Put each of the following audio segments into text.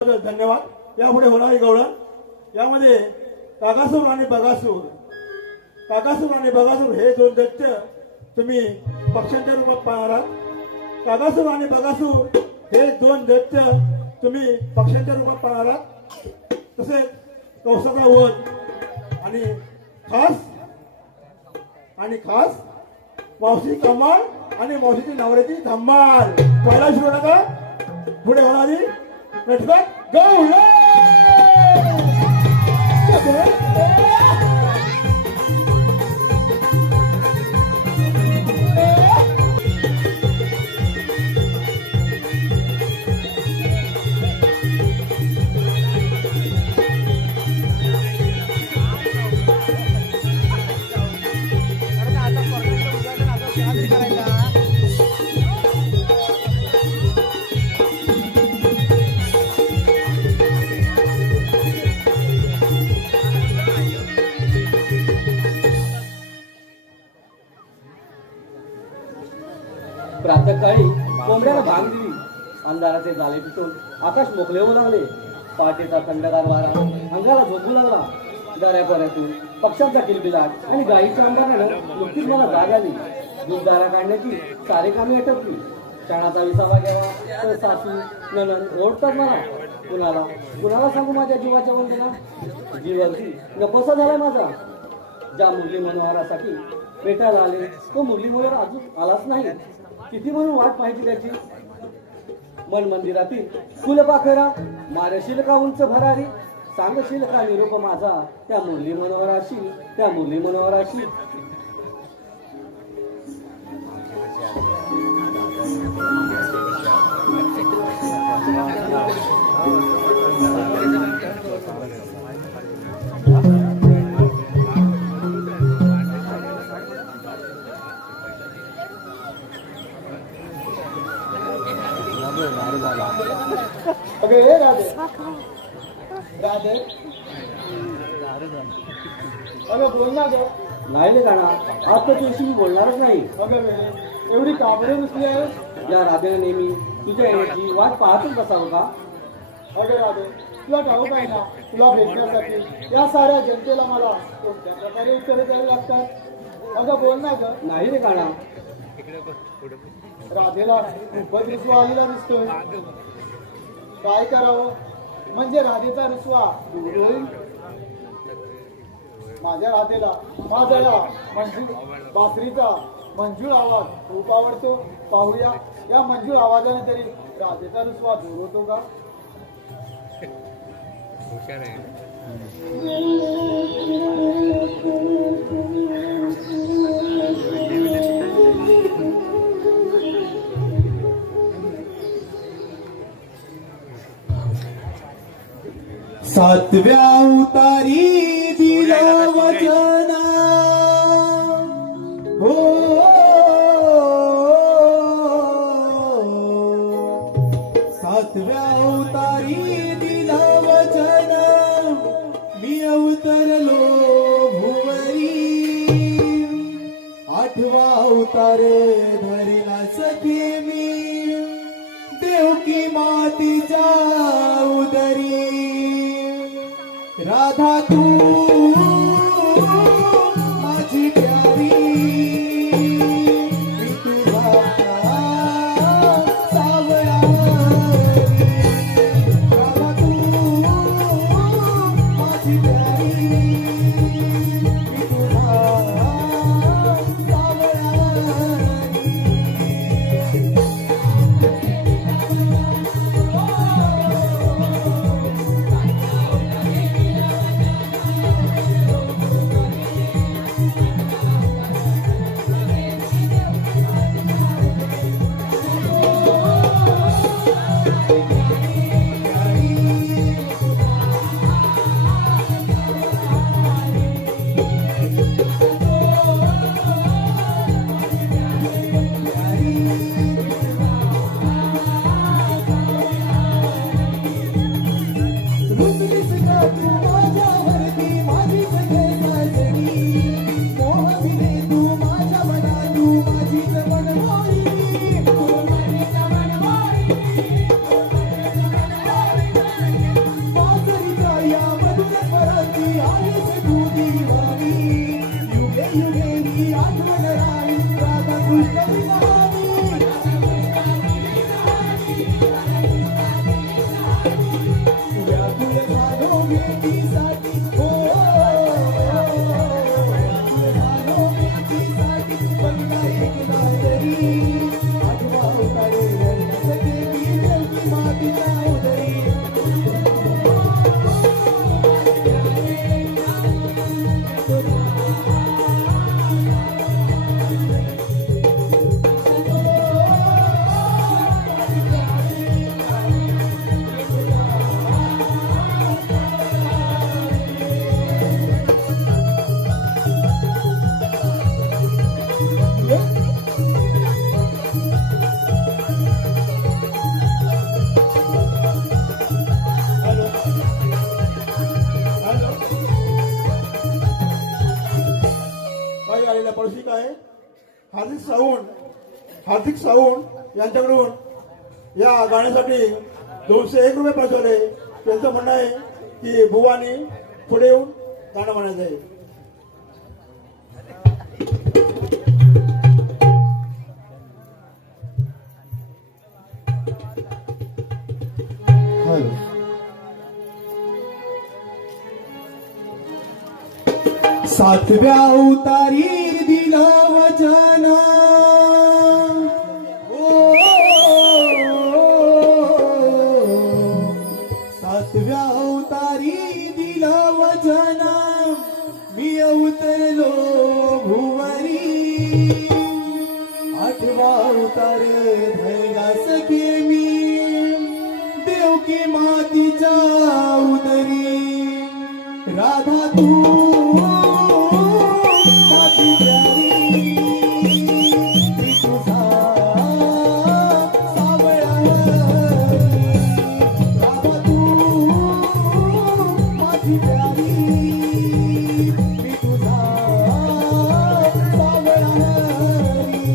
धन्यवाद। यापुढे होणारी गवळण यामध्ये काकासूर आणि बगासूर, काकासूर आणि बगासूर हे दोन दैत्य तुम्ही पक्ष्यांच्या रूपात पाहणार आहात। काकासूर आणि बगासूर हे दोन दैत्य तुम्ही पक्ष्यांच्या रूपात पाहणार आहात। तसेच कौसाचा वध आणि खास मावशी कमाल आणि मावशीची नवऱ्याची धम्माल पहिला शिरू नका। पुढे होणारी नटखट गवळण। प्रातःकाळी कोंबड्याला भांग दिली, अंधाराचे जाळे पिटून आकाश मोकळे होऊ लागले। पहाटेचा थंडगार वारा अंगाला झोपू लागला। दऱ्यापर्यंतून पक्ष्यांचा किलबिलाट आणि गायीच्या अंगारानं नुकतीच मला जाग आली। दूधदारा काढण्याची सारे कामे आटपली। क्षणाचा विसावा घ्यावा तर सासू नणंद ओढतात मला। कुणाला सांगू माझ्या जीवाच्या वंदना। जीव अगदी नकोसा झालाय माझा। ज्या मुरली मनोहरासाठी भेटायला आले तो मुरली मनोहर अजून आलाच नाही। किती म्हणून वाट पाहिजे त्याची। मन मंदिरातील फुलपाखरा मारशील का उंच भरारी। सांगशील का निरोप माझा त्या मुरली मनोहराशी, त्या मुरली मनोहराशी। अगे राधे राधे अगं बोल ना ग। नाही रे गाणा, आज तर तुझ्याशी मी बोलणारच नाही। अगं एवढी काबरे बसली आहे। या राधेने नेहमी तुझ्या येण्याची वाट पाहतच बसावं का? अगं राधे तुला ठाऊक आहे ना, तुला भेटण्यासाठी या साऱ्या जनतेला मला कोणत्या प्रकारे उत्तरे द्यावी लागतात। अगं बोल ना ग। नाही रे गाणा, राधेला खूपच रुसवा आलेला दिसतोय। काय करावं म्हणजे राधेचा रुसवा दूर होईल। माझ्या राधेला माझा बासरीचा मंजूळ आवाज खूप आवडतो। पाहूया या मंजूळ आवाजाने तरी राधेचा रुसवा दूर होतो का। सातव्या उतारी दिला वचना हो, सातव्या उतारी दिला वचना मी अवतरलो भुवरी। आठवा उतार धरला सखे मी देवकी मातीच्या उदरी। राधा तू माझी प्यारी, मी तुझा सावळा। राधा तू माझी प्यारी, मी तुझा सावळा। हार्दिक सावंत यांच्याकडून या गाण्यासाठी 201 रुपये पाठवले. त्यांचं म्हणणं आहे की बुवानी पुढे येऊन गाणं म्हणायचं आहे. सातव्या अवतारी दिला वचना सातव्या अवतारी दिला वचना मी अवतरलो भुवरी आठवा अवतार धरला सखे मी देवकी मातीच्या उदरी राधा तू माझी प्यारी मी तुझा सावळा हरी. राधा तू माझी प्यारी मी तुझा सावळा हरी.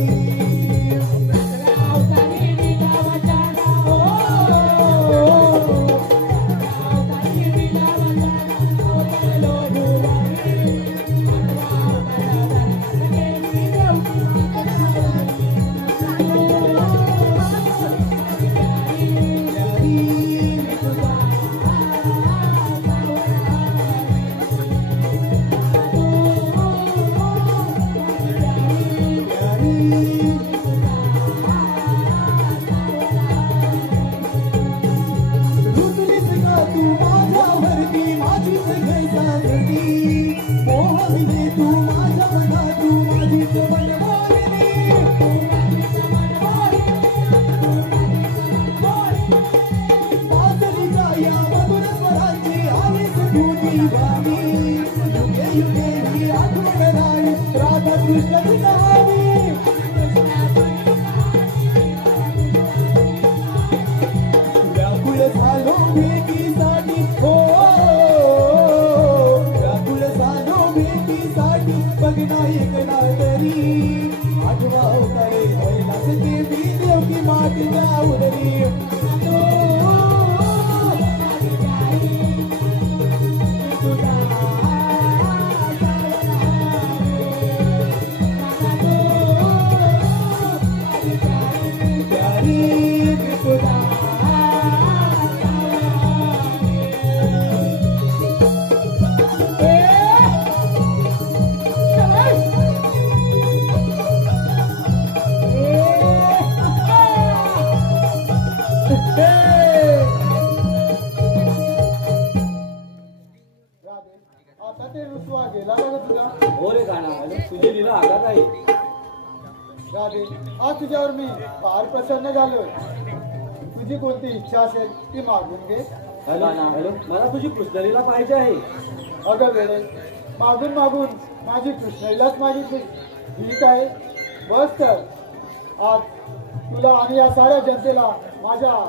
रुसलीस का तू माझ्यावरती माझीच घैसावरती मोहविले तू माझ्या मना तू माझीच मनमोहिनी बासरीच्या या मधुर स्वरांची आलीस तू दिवाणी युगे युगे ही आठवण राही राधा कृष्ण कहाणी व्याकुळ झालो भेटीसाठी हो व्याकुळ झालो भेटीसाठी बघना एकदा तरी आठवा अवतारे व्हायला सखे मी देवकी मातीच्या उदरी प्यारी मी तुझा आता ते रुसवा गेला बघा तुला हो रे गाणं तुझी लीला आघात आहे. राधे आज तुझ्यावर मी फार प्रसन्न झालोय तुझी कोणती इच्छा असेल ती मागून घे गाणं मला तुझी कृष्णलीला पाहिजे आहे. अगं वेळे मागून मागून माझी कृष्णलीलाच मागितली ठीक आहे बस तर आज तुला आणि या साऱ्या जनतेला माझ्या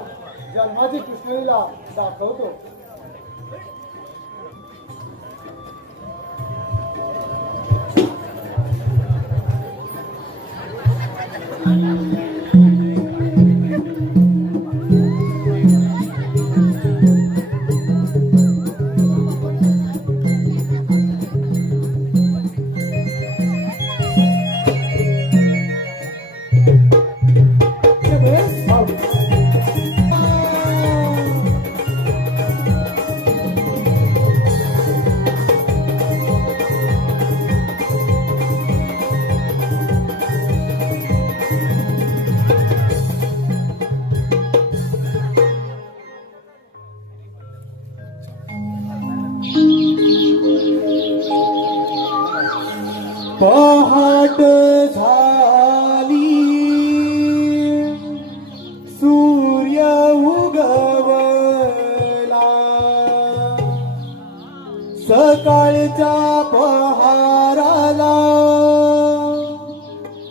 जन्माची कृष्णलीला दाखवतो. पहाट झाली सूर्य उगवला सकाळच्या पहाराला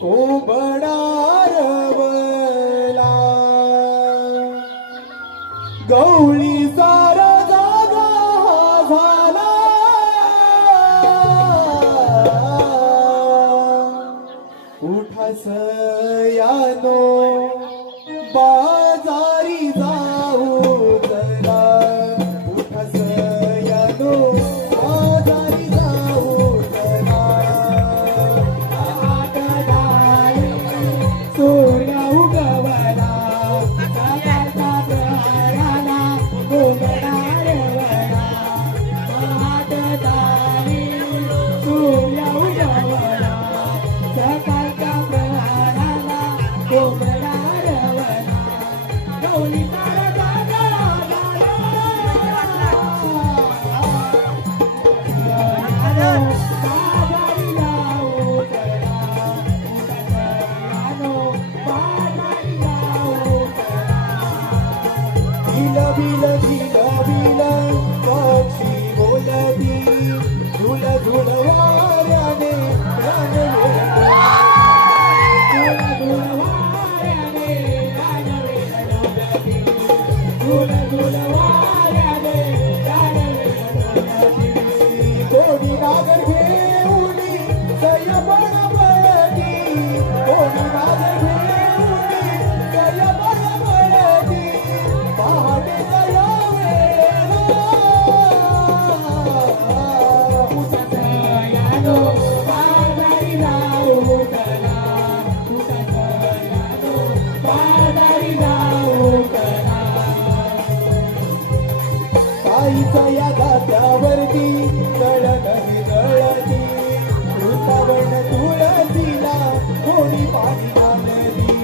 कोंबडा रवला गवळी सारा जागा झाला उठा गाईचा या गात्यावरती गळण ही गळती वृंदावन तुळशीला कोणी पाणी घालती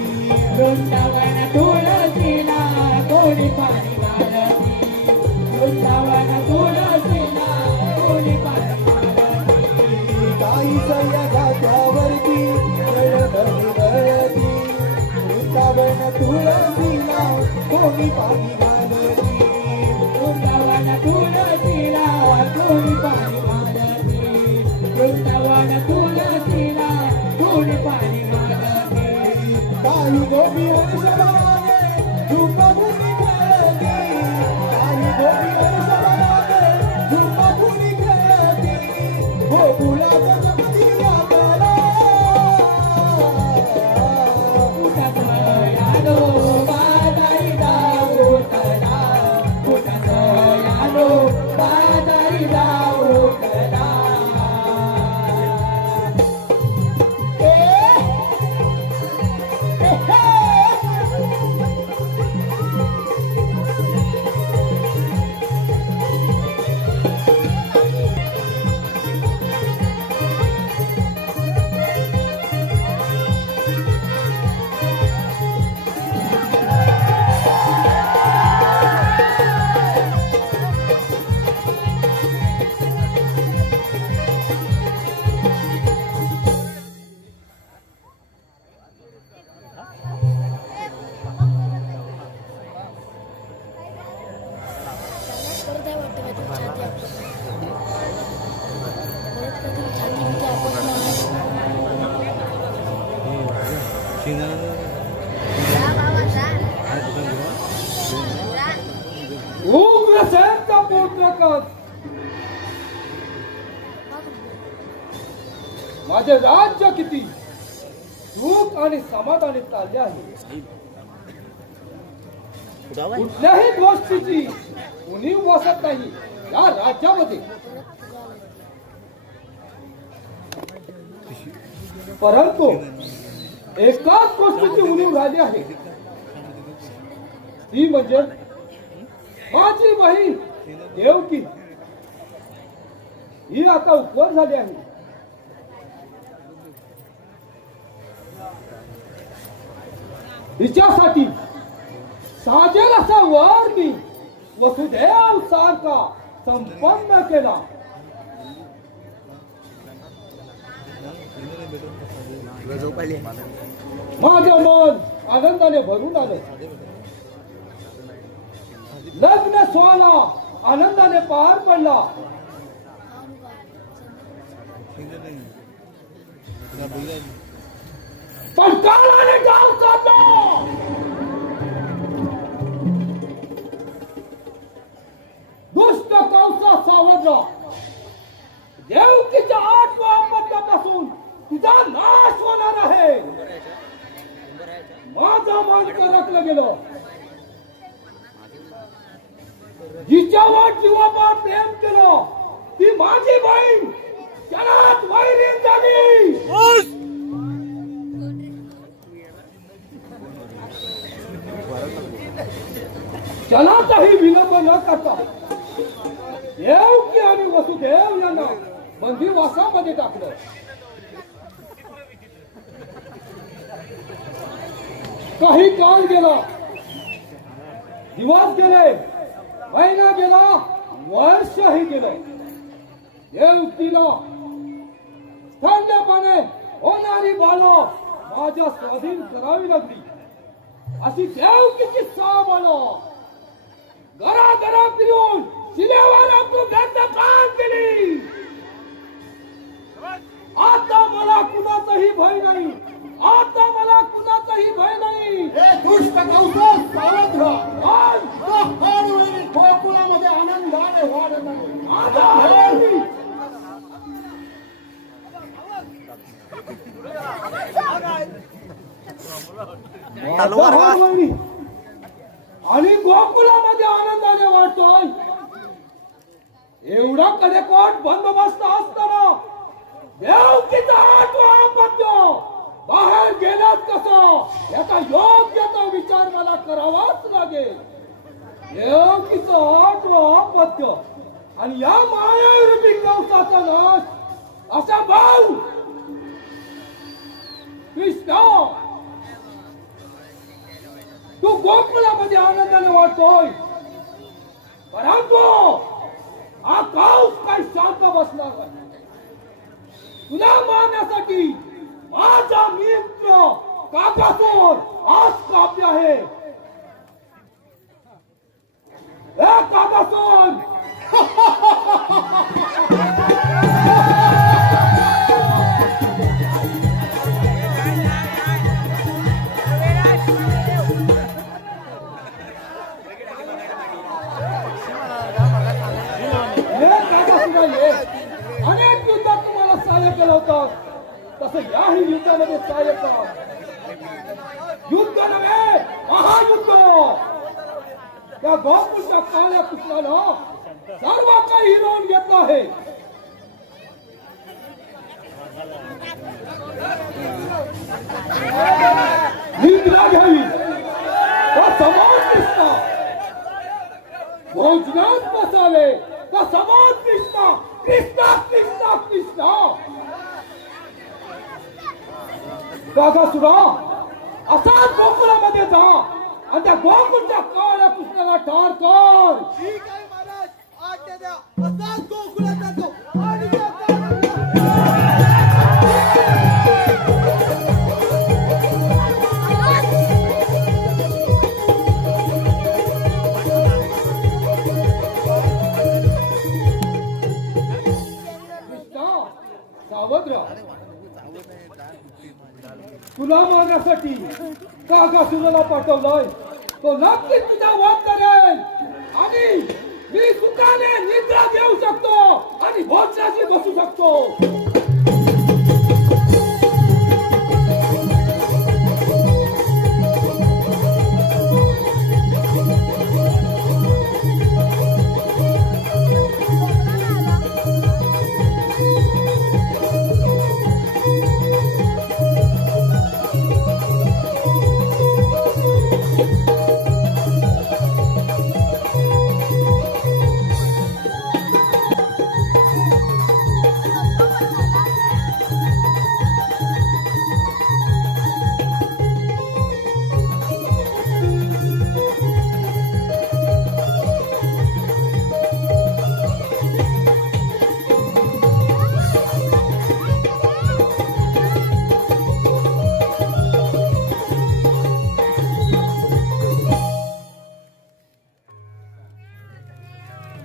वृंदावन तुळशीला कोणी पाणी घालती वृंदावन तुळशीला कोणी पाणी घालती गाईचा या गात्यावरती गळण ही गळती वृंदावन तुळशीला कोणी पाणी घालती वृंदावन तुळशीला कोणी पाणी घालती वृंदावन तुळशीला कोणी पाणी घालती काही गोपी वर्षभराने झुंबाभुनी खेळती काही गोपी वर्षभराने झुंबाभुनी खेळती गोकुळाच्या जगती यात्रा कुठात यादो बाजारी जाऊ तडा कुठात यादो बाजारी जाऊ तडा परत आहे वाटतं का तुला छाती आपलं परत कधी छाती बिती उग्रसेनचा पुत्रकच माझे राज्य किती सुख आणि समाधानी चालले आहे कुठल्याही गोष्टीची उणीव बसत नाही या राज्यामध्ये परंतु एकाच गोष्टीची उणीव राहिली आहे ती म्हणजे माझी बहीण देवकी ही आता उपवर झाली आहे हिच्यासाठी साजेल असा वर मी वसुदेव सारखा संपन्न केला माझे मन आनंदाने भरून आलं लग्न सोहळा आनंदाने पार पडला पण काळाने गाव चाललो दुष्ट कौसा सावरला देवकीच्या 8व्या अपत्यापासून तुझा नाश होणार आहे माझं मन करकलं गेलं जिच्यावर जीवापार प्रेम केलं ती माझी बहीण क्षणात वैरीण झाली क्षणातही विलंब न करता देवकी आणि वसुदेव यांना बंदिवासामध्ये टाकलं काही काळ गेला दिवस गेले महिना गेला वर्षही गेलं देवकीला थंडपणे होणारी बाळं माझ्या स्वाधीन करावी लागली अशी देवकीची बाळं घरा फिरून शिलेवर आपलं कान केली आता मला कुणाचाही भय नाही आता मला कुणाचाही भय नाही हे दुष्ट कौसा सावध राहा आज हळूहळू गोकुळामध्ये आनंदाने वाढत आहे माझा आणि गोकुळामध्ये आनंदाने वाटतोय एवढा कडेकोट बंदोबस्त असताना देवकीचा 8वा अपत्य बाहेर गेलात कसं याचा योग्य तो विचार मला करावाच लागेल देवकीचं आठवं अपत्य आणि या मायारूपी कंसाचा नाश असा भाऊ कृष्ण तू गोकुळामध्ये आनंदाने वाटतोय परंतु हा काऊस काही शांत बसणार नाही. तुला मारण्यासाठी माझा मित्र काकासोर आज काव्य आहे. काकासोर अनेक युद्धात तुम्हाला सहाय्य केलं होतं तसं याही युद्धामध्ये सहाय्य करा. युद्ध नव्हे महायुद्ध. त्या गोकुळच्या काळ्या कृष्णानं सर्व काही हिरावून घेतलं आहे. निद्रा घ्यावी समाज कृष्ण भोजनात बसावे का समाज कृष्ण कृष्ण कृष्ण कृष्ण. काकासुरा असाच गोकुळामध्ये जा आणि त्या गोकुळच्या काळ्या कृष्णाला ठार कर. ठीक आहे महाराज, आज्ञा द्या. असाच गोकुळात जातो आणि त्या तुला मारण्यासाठी काकासुराला पाठवलंय. तो नक्कीच तुझा वध करेल आणि मी सुखाने निद्रा घेऊ शकतो आणि भोजनाशी बसू शकतो.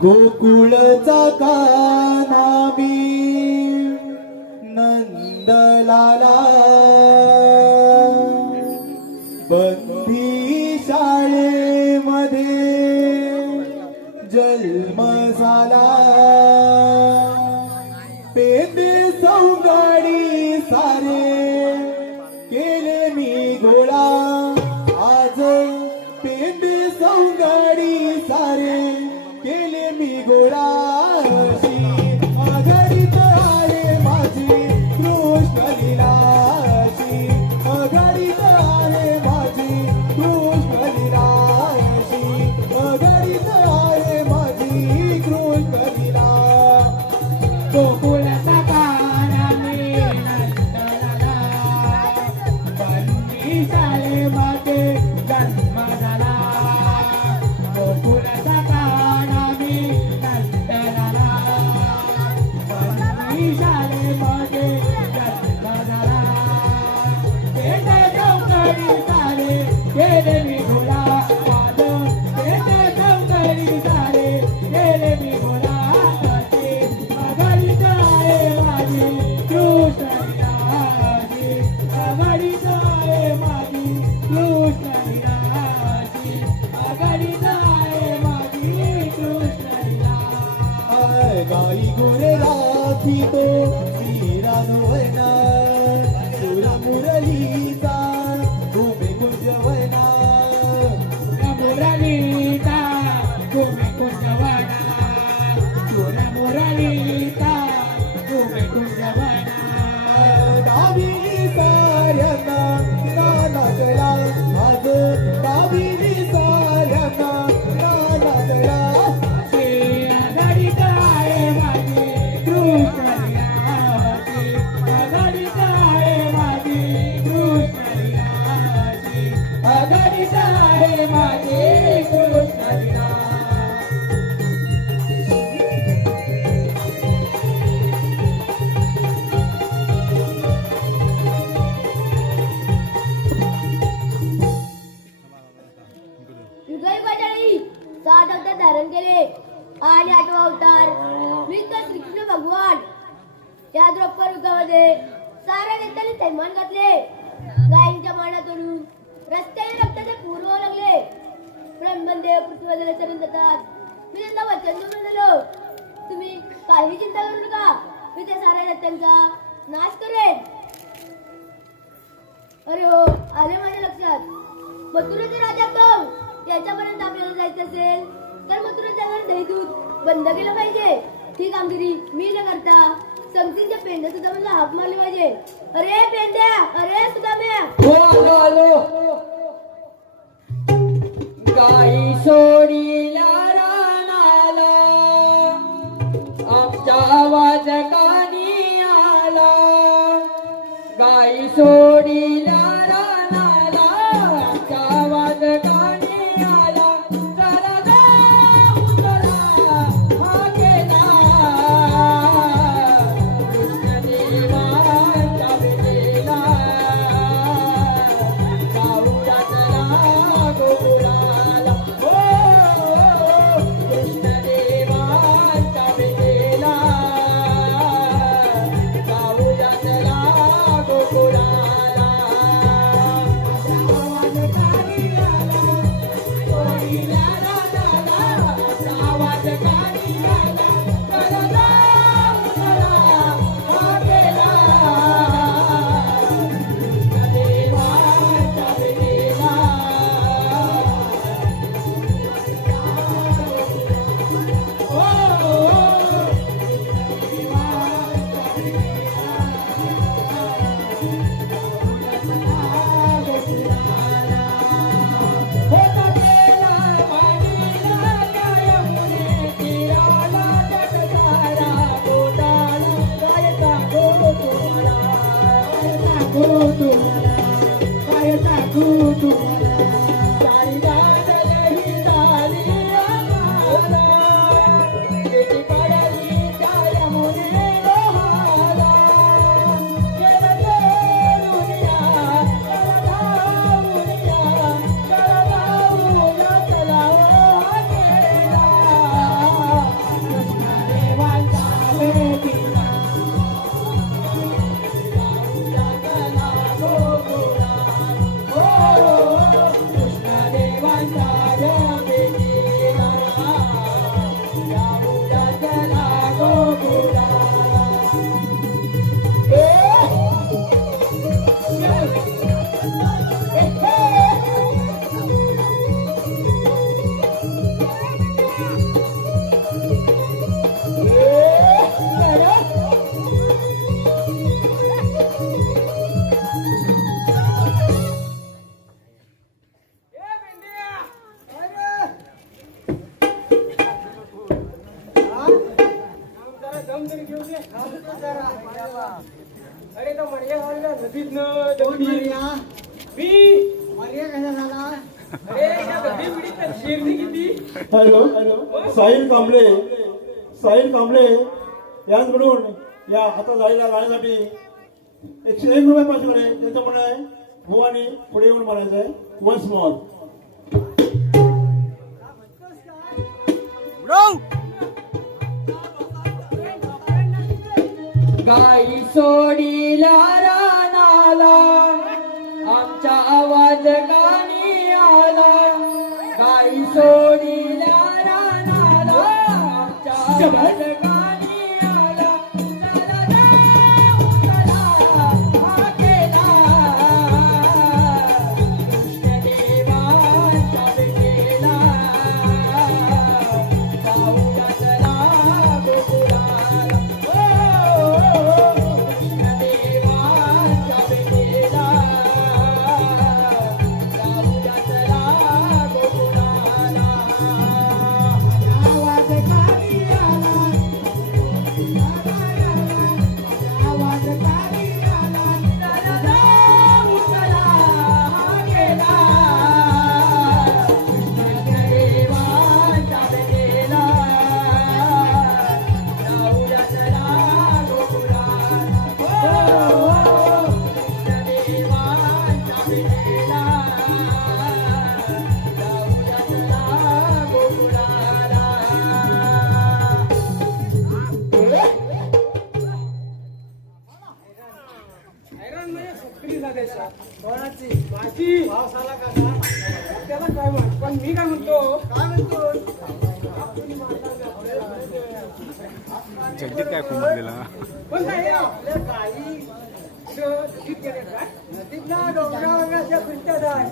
गोकुळचा कानाबी नंदलाला बंदी शाळेमध्ये जन्म झाला. पेंदे सौगाडी सारे केले मी गोळा. आज पेंदे सौगाडी सारे केले मी गोळा. अशी आघाडीत आहे माझी कृष्ण लीला. अशी आघाडीत आहे माझी कृष्ण लीला. अशी आघाडीत आहे माझी कृष्ण लीला. गोकुळाचा कानाने नंदलाला बंदी शाळेमध्ये जन्म झाला. गोकुळाचा कानाने नंदलाला बंदी शाळेमध्ये जन्म झाला. पेटे चौकडी सारे गेले मी घोडा. पेटे चौकडी सारे गेले मी घोडा. आघाडीत आहे माझी कृष्ण लीलाची. आघाडीत आहे माझी कृष्ण लीलाची. आघाडीत आहे माझी कृष्ण लीला. गाई गोरे राखी तो श्रीरामवना. सुर मुरलीचा भूमी कुंजवना. मुरलीचा तुम्ही कुंजवना. सुर मुरलीचा तुम्ही कुंजवना. दाविनी साऱ्यांना नाना गला. आज दाविनी साऱ्यांना नाना आणि 8वा अवतार मी तर श्रीकृष्ण भगवान. या द्रौपद युगामध्ये साऱ्या नेत्यांनी थैमान घातले. गायींच्या मानातून रस्त्याने रक्ताचे पूर वाहू लागले. ब्रह्मदेव पृथ्वीला चरण जातात. मी त्यांना वचन देऊन म्हणालो, तुम्ही काही चिंता करू नका, मी त्या साऱ्या नेत्यांचा नाश करेन. अरे हो, आले माझ्या लक्षात. मथुरेचे राजा कंस याच्यापर्यंत आपल्याला जायचं असेल तर मथुरेच्या घर दही दूध बंद केलं पाहिजे. ही कामगिरी मी न करता समसींच्या पेंड्या सुद्धा मला हाक मारली पाहिजे. अरे पेंड्या, अरे सुदाम्या. हो आलो. गाई सोडीला रानाला आमचा आवाज कानी आला. गाई सोडीला रानाला आमचा आवाज कानी आला. चला जाऊ चला हा गेला कृष्णदेवाच्या भेटीला. जाऊया चला गोकुळाला. हो कृष्णदेवाच्या भेटीला. जाऊया चला गोकुळाला. आवाज कानी आला सोडीला रानाला. आवाज कानी आला. चला जाऊ चला हा गेला कृष्णदेवाच्या भेटीला. अरे तो मर्या गावला नदीत न मी मर्या कसा झाला. अरे या नदी पिढीत शिरली किती. हॅलो, साहिल कांबळे यांकडून या आता झालेल्या गाण्यासाठी 101 रुपये माझ्याकडे त्यांचं म्हणणं आहे. भुवानी पुढे येऊन म्हणायचं आहे वन्स मॉर. गाई सोडीला रानाला आमचा आवाज कानी आला. गाई सोडीला रानाला आमचा आवाज कानी आला. चला जाऊ चला हा गेला कृष्णदेवाच्या भेटीला. जाऊया चला गोकुळाला. कृष्णदेवाच्या भेटीला. जाऊया चला गोकुळाला. आवाज कानी आला चड्डीत काय कोंबडलेला पण काय हे आपल्या गाई नदीत गेले काय नदीतला डोंगरावरच्या फिरतात आहे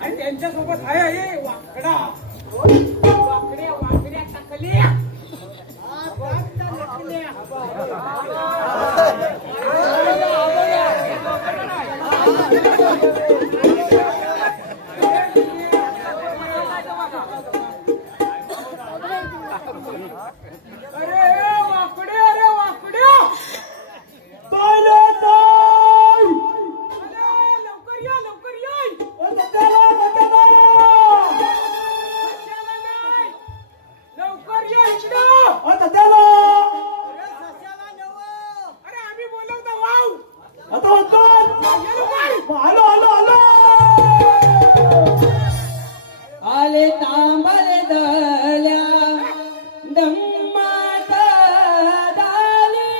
आणि त्यांच्यासोबत आहे हे वाकडा वाकड्या वाकड्या टाकल्या अरे वाकड्या लवकर या लवकर या इकडं अरे आम्ही बोलवतो वाव या लवकर आले तांबले दल्या दम्मात दाली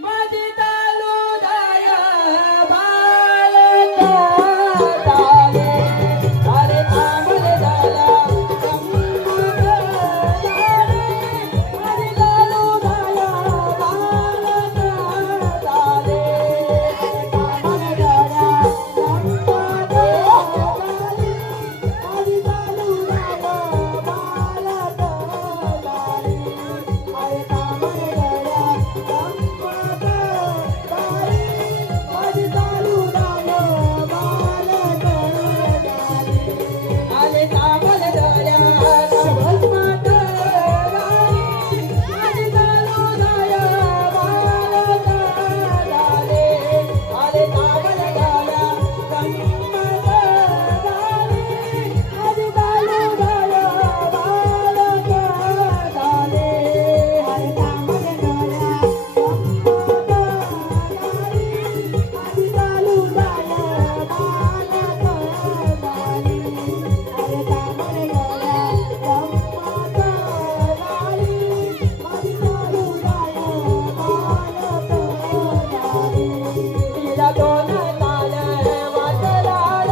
माझी तालू दया बालत दाली आले तांबले दल्या दम्मात दाली माझी तालू दया बालत दाली तांबले दल्या दम्मात दाली माझी तालू दया बालत दाली अरे तांबले दल्या दम्मात दाली माझी तालू दया बालत दाली आले तांबले दल्या दम्मात दाली माझी तालू दया बालत दाली आले तांबले दल्या दम्मात दाली माझी तालू दया बालत दाली अरे तांबले दल्या दम्मात दाली माझी तालू दया बालत दाली अरे तांबले दल्या दम्मात दाली माझी तालू दया बालत दाली तिला दोन ताल वाजलाल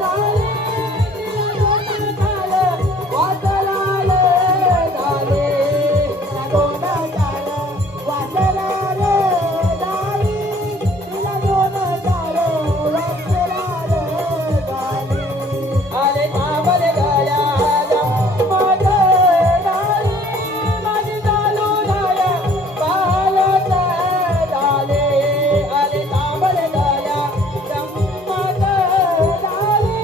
दाली तिला दोन ताल वाजलाल दाली तिला दोन ताल वाजलाल दाली तिला दोन ताल वाजलाल दाली आले तांबले दल्या दम्मात दाली माझी तालू दया बालत दाली आले तांबले दल्या दम्मात दाली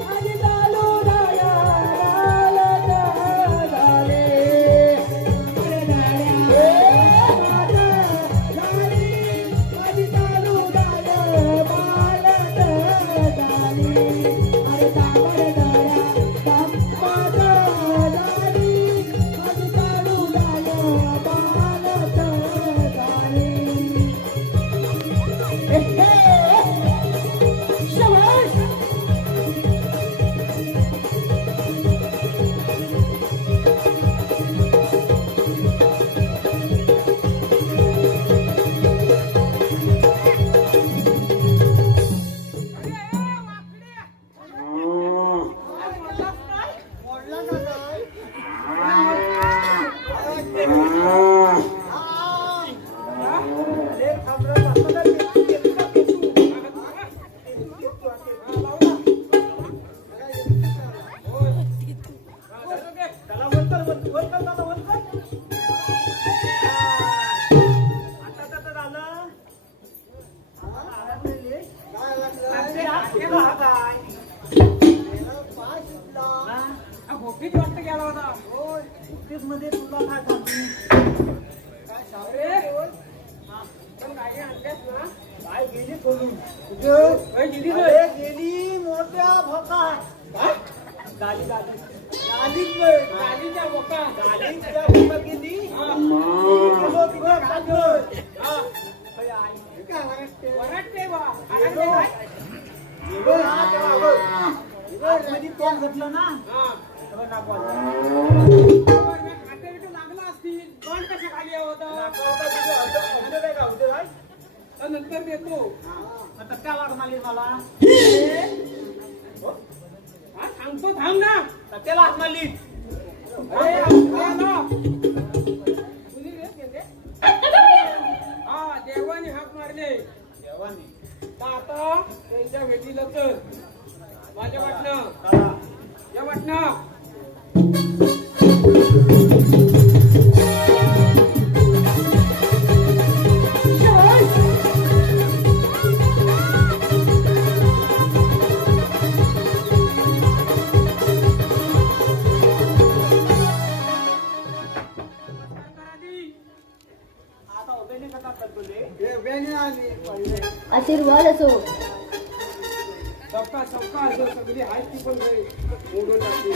माझी तालू दया बालत दाली अरे दम्मात दाली माझी तालू दया बालत दाली अरे तांबले दल्या दम्मात दाली माझी तालू दया बालत दाली शाबाश भोपीत वाटतं गेला होता मध्ये तुला काय सांगू? अरे पण गाडी आणल्यास ना काय गेली सोडून काय दिली अरे गेली मोठ्या भोकात गाली गाली गाडीच्या बोका गालीच्या भोकात गेली गेलो तिकडं घालून. वरटते बा अडकले काय? गेलो ना तेव्हा बघ. आतमध्ये तोंड घातलं ना हा. तेव्हा नाक वाजलं. खाते बिटे लागला असतील पण कशा खाली होता नाक वाजलं तिथं हद्द काय गावते काय? नंतर देतो आता काय लागणार मला हा सांगतो थांब ना त्याला हात मारली अरे पहिलं तर माझ्या वाटणं या वाटणं आशीर्वाद असो. चौका चौका असं सगळी आहेत ती पण काही मोडून टाकली.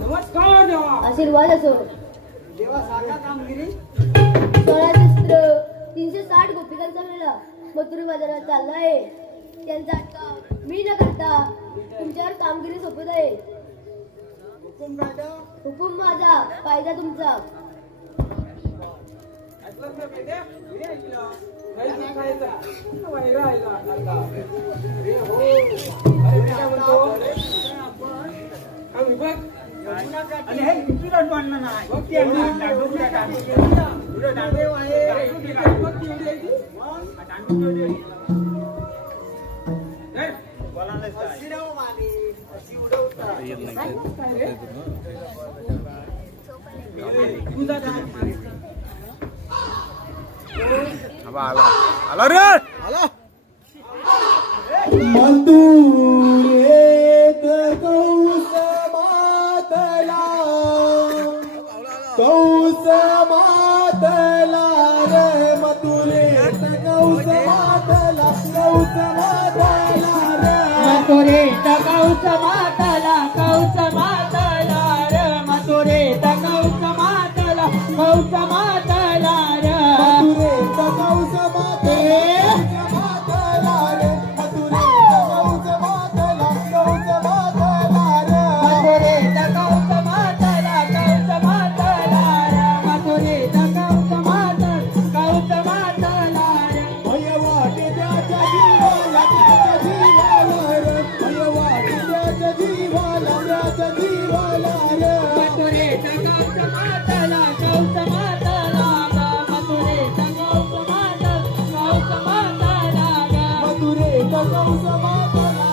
नमस्कार देवा. आशीर्वाद असो. देवा सांगा कामगिरी 16 शस्त्र 360 गोपिकांचा मेळा मथुरा बाजारात चालला आहे. त्यांचा अटका मी न करता तुमच्यावर कामगिरी सोपत आहे. हुकुम राजा हुकुम माझा कायदा तुमचा. ऐकलं ना बेटे? मी ऐकलं. नाही तू खायचा. वैरा आयला आता. अरे हो. अरे मी काय म्हणतो? आम्ही बघ. आणि हे इंटरनेट बांधणं नाही बघ ती आम्ही दांडू पुढे दांडेव आहे बघ ती एवढी आहे ती. दांडू एवढी आहे. नाही. अशी राहू माने अशी उडवता काय रे? तुझा काय? मधुरेत कौस मातला रे मधुरेत कौस मातला रे मथुरेत कौस मातला रे मथुरेत कौस मातला रे मधुरेत कौस मातला रे मधुरेत कौस मातला रे मथुरेत कौस मातला रे मथुरेत कौस मातला रे भयवाटे त्याच्या जीवाला त्याच्या जीवाला रे भयवाटे त्याच्या जीवाला रे मथुरेत कौस मातला मथुरेत कौस मातला मधुरेत कौस मातला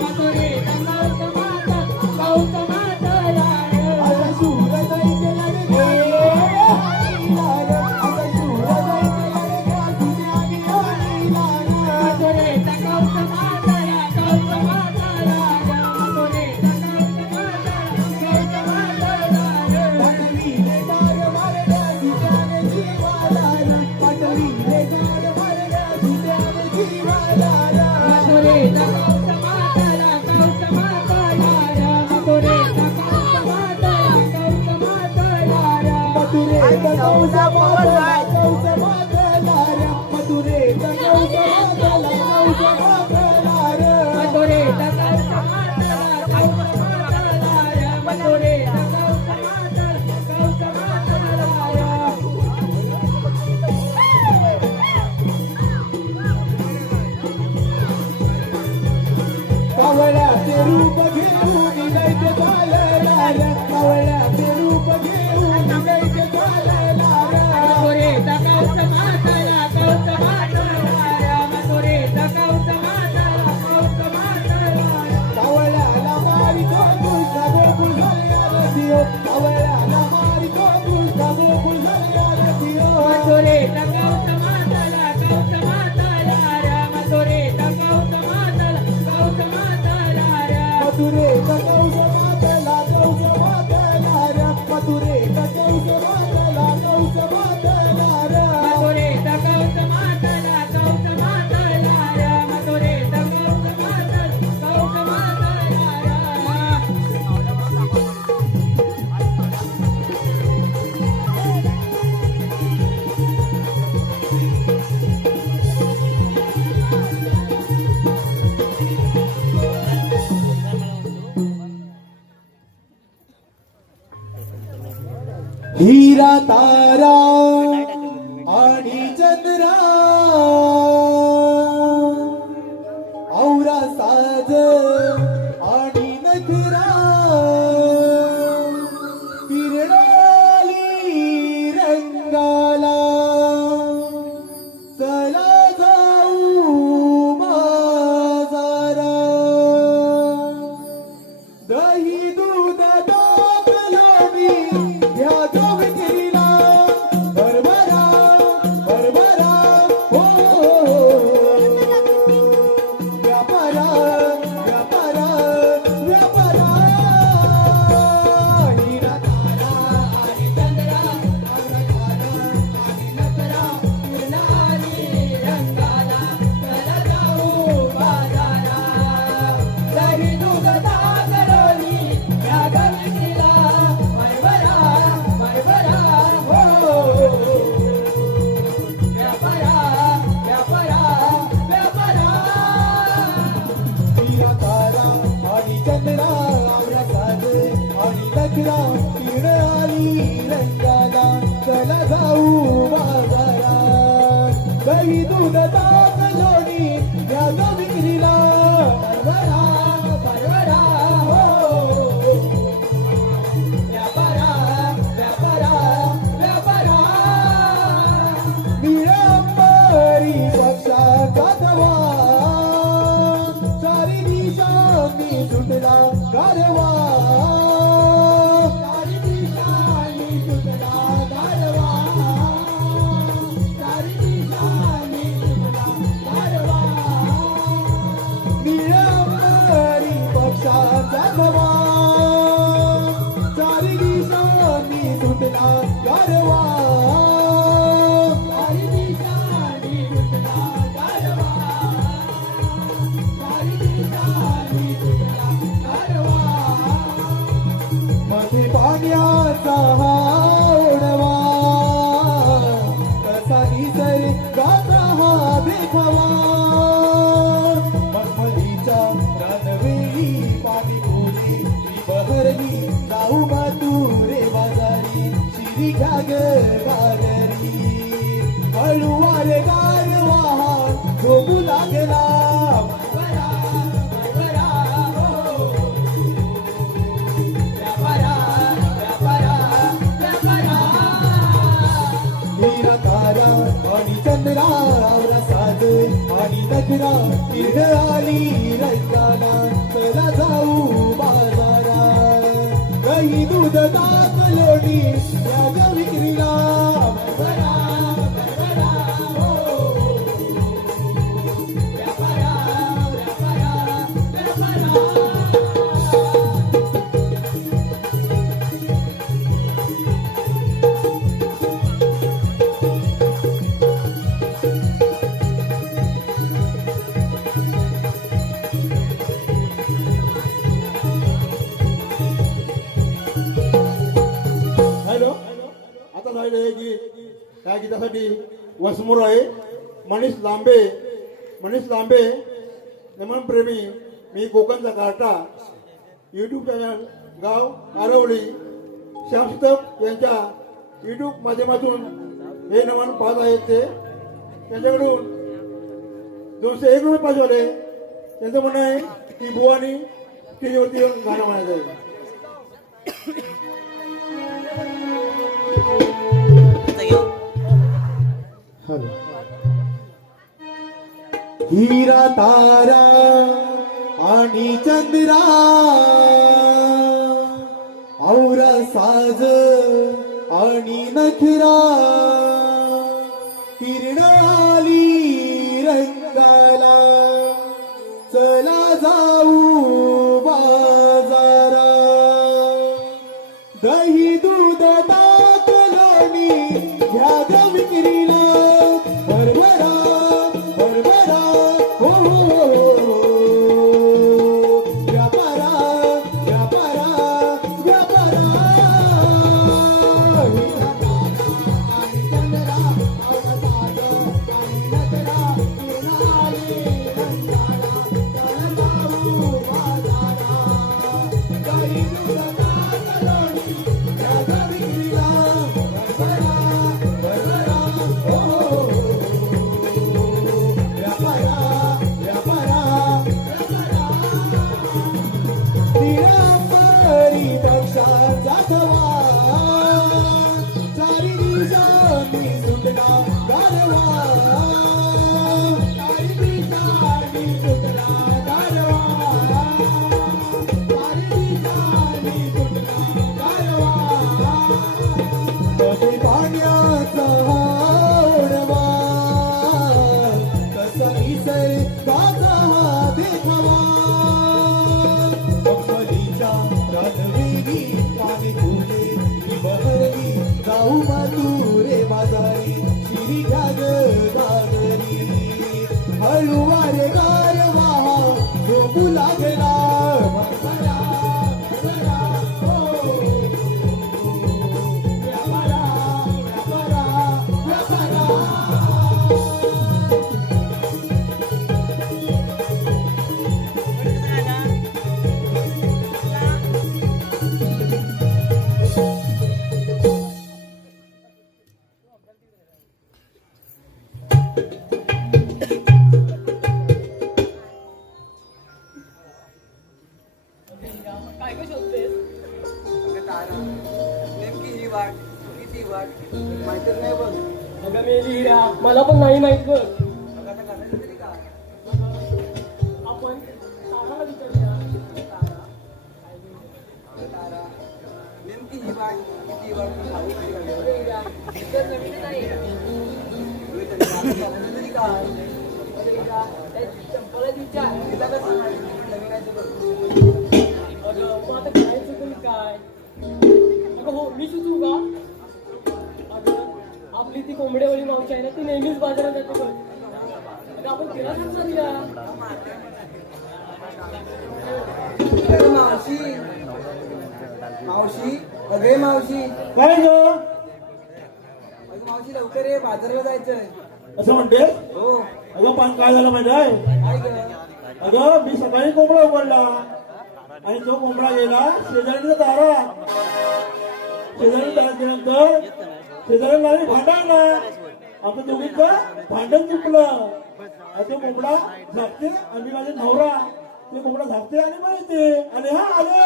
मधुरेत कौस मातला आता शूर दैत्य लढे आता शूर दैत्य लढे कावळ्याचे रूप घेऊन दैत्य चालला रे कावळ्याचे रूप घेऊन दैत्य चालला रे कावळ्याला मारितो कृष्ण गोकुळ झाल्या रे दियो कावळ्याला मारितो कृष्ण गोकुळ झाल्या रे दियो मधुरेत कौस मातला रे मधुरेत कौस मातला रे हीरा तारा आणि चंद्रा औरा साज आणि नखरा दही दूध ताक लोणी या ग विक्रीला परवरा परवरा हो व्यापारा व्यापारा व्यापारा निळंबरी पक्षाचा धवा चारी दिशांनी सुटला गारवा चारी दिशांनी सुटला गारवा चारी दिशांनी सुटला गारवा निळंबरी पक्षाचा धवा चारी दिशांनी सुटला गारवा चारी दिशांनी सुटला गारवा चारी दिशांनी सुटला गारवा मध्ये पाण्याचा हा ओढवा कसा निसर्गाचा हा देखावा मखमलीच्या रानवेळी पाणी खोली मी बहरली जाऊ मातुरे बाजारी शिरी घ्या ग गागरी हळूवारे गारवा झोपू लागला परवरा, परवरा, हो. व्यापारा, व्यापारा, व्यापारा. हीरा तारा आणि चंद्रा आवरा साज आणि नखरा किरण आली रंगाला चला जाऊ बाजारा दही दूध ताक लोणी या ग विक्रीला परवरा, परवरा, हो. व्यापारा, व्यापारा, व्यापारा. हॅलो आता झालेलं आहे गीत त्या गीतासाठी वसमोर आहे मनीष लांबे नमनप्रेमी मी कोकणचा कार्टा यूट्यूब चॅनल गाव आरवली श्यामसुतक यांच्या यूट्यूब माध्यमातून हे नमन पाहत आहेत ते त्यांच्याकडून 201 रुपये पाठवले. त्यांचं म्हणणं आहे की बुवानी स्टेजवरती येऊन गाणं म्हणायचं आहे. हीरा तारा आणि चंद्रा औरा साज आणि नखरा किरण आली रंगाला चला जाऊ बाजारा दही दूध ताक लोणी घ्या ग विक्रीला परवरा परवरा हो व्यापारा व्यापारा व्यापारा आणि चंद्रा मला पण नाही माहित ग. आपण ताराला विचारूया. अगं मग आता खायचं तरी काय? अगं हो मी सुचू का? अगं आपली ती कोंबडेवाली मावशी आहे ना ती नेहमीच बाजारात जाते बघ. अगं आपण तिला सांगूया. मावशी मावशी अगे मावशी काय ग अगं मावशी लवकर ये बाजारला जायचंय. असं म्हणते हो अगं पण काय झालं माहिती आहे काय ग अगं मी सकाळी कोंबडा उघडला आणि तो कोंबडा गेला शेजारीच्या दारात. शेजारी दारात गेल्यानंतर शेजारी लागली भांडायला. आमचं दोघीचं भांडण चुकलं आणि तो कोंबडा झाकते आणि माझे नवरा ते कोंबडा झाकते आणि मग येते आणि हा आले.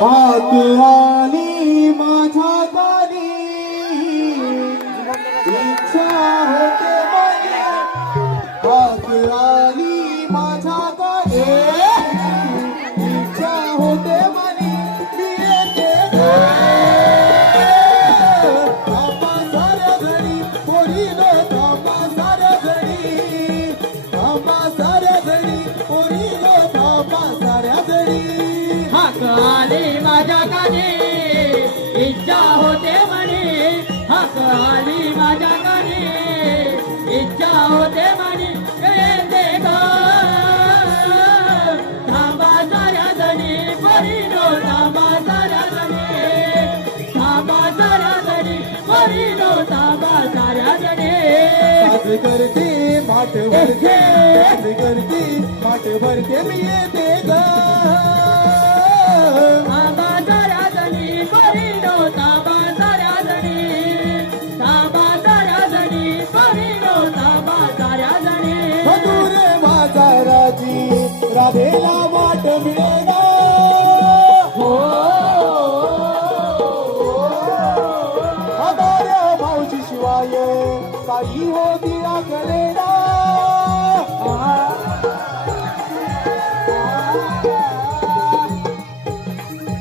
हात आली माझ्या दारी इच्छा होते माझी. हात आली माझ्या दारी इच्छा होते माझी. मी येते थांबा साऱ्या घडी पोरीनो थांबा साऱ्या घडी. थांबा साऱ्या घडी पोरीनो थांबा साऱ्या घडी. हाक आली माझ्या कानी इच्छा होते म्हणे हाक आली माझ्या कानी इच्छा होते म्हणे येते ग थांबा साऱ्या जणी परिणो थांबा साऱ्या जणी थांबा साऱ्या जणी परिणो थांबा साऱ्या जणी साज करते माठ भरते साज करते माठ भरते मी येते ग. थांबा साऱ्या जणी परिणो थांबा साऱ्या जणी थांबा साऱ्या जणी परिणो थांबा साऱ्या जणी दूर बाजाराची राधेला वाट मिळेना. हो अदार्या भाऊची शिवाय काही होती आकलेना.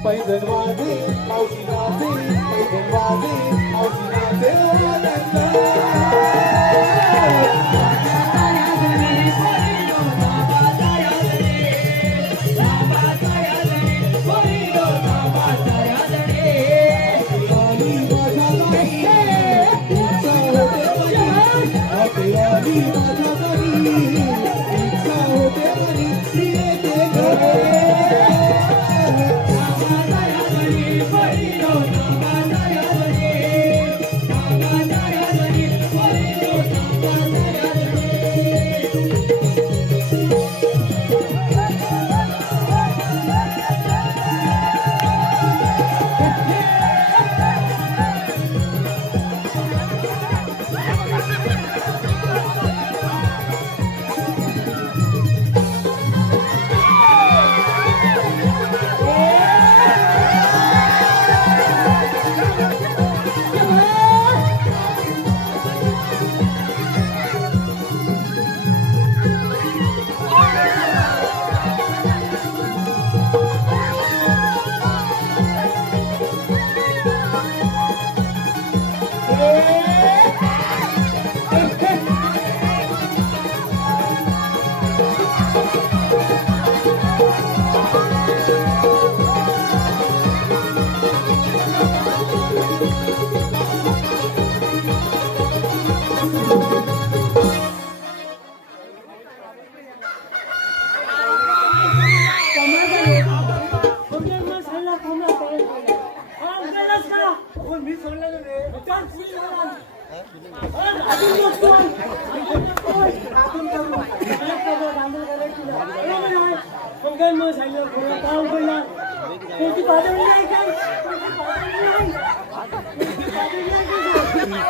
पैदल वाजे मावशी नाचे पैदल वाजे मावशी नाचे आनंद. आली माझ्या गावी इच्छा होते माझी. आली माझ्या गावी इच्छा होते माझी. मी येते घरी.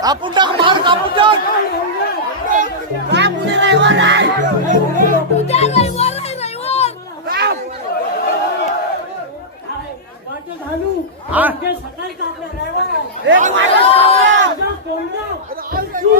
आपण टाक मार कापून टाक. उद्या रविवार आहे, रविवार. म्हणजे सकाळी का आपल्या ड्रायव्हर आहे तुझा कोंडा. तू,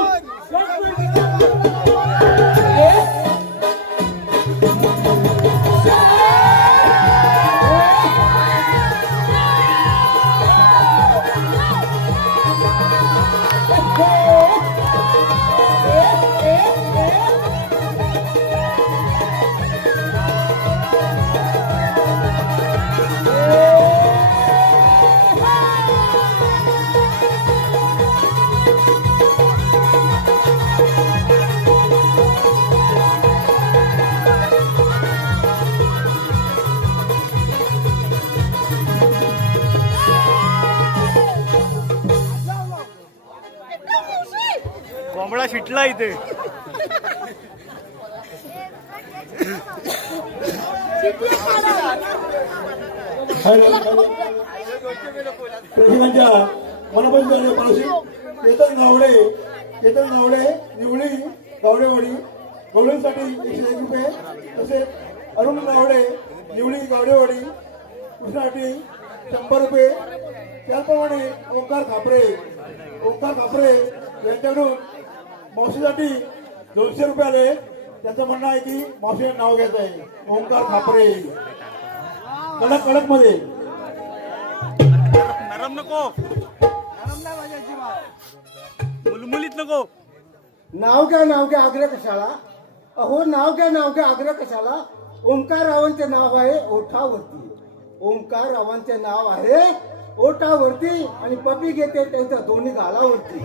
कोंबडा शिटला इथे. प्रेक्षकांच्या मनापासून झाले पाळशी केतन गावडे निवळी गावडेवाडी गवळींसाठी 101 रुपये. तसेच अरुण गावडे निवळी गावडेवाडी कृष्णासाठी 100 रुपये. त्याचप्रमाणे ओंकार खापरे यांच्याकडून मावशीसाठी 200 रुपये आले. त्यांचं म्हणणं आहे की मावशीने नाव घ्यायचं आहे. ओंकार खापरे कडक मध्ये नरम नको, मुलमुलीत नको. नाव घ्या आग्रह कशाला. अहो नाव घ्या आग्रह कशाला. ओंकार रावांचे नाव आहे ओठावरती आणि पपी घेते त्यांच्या दोन्ही गालावरती.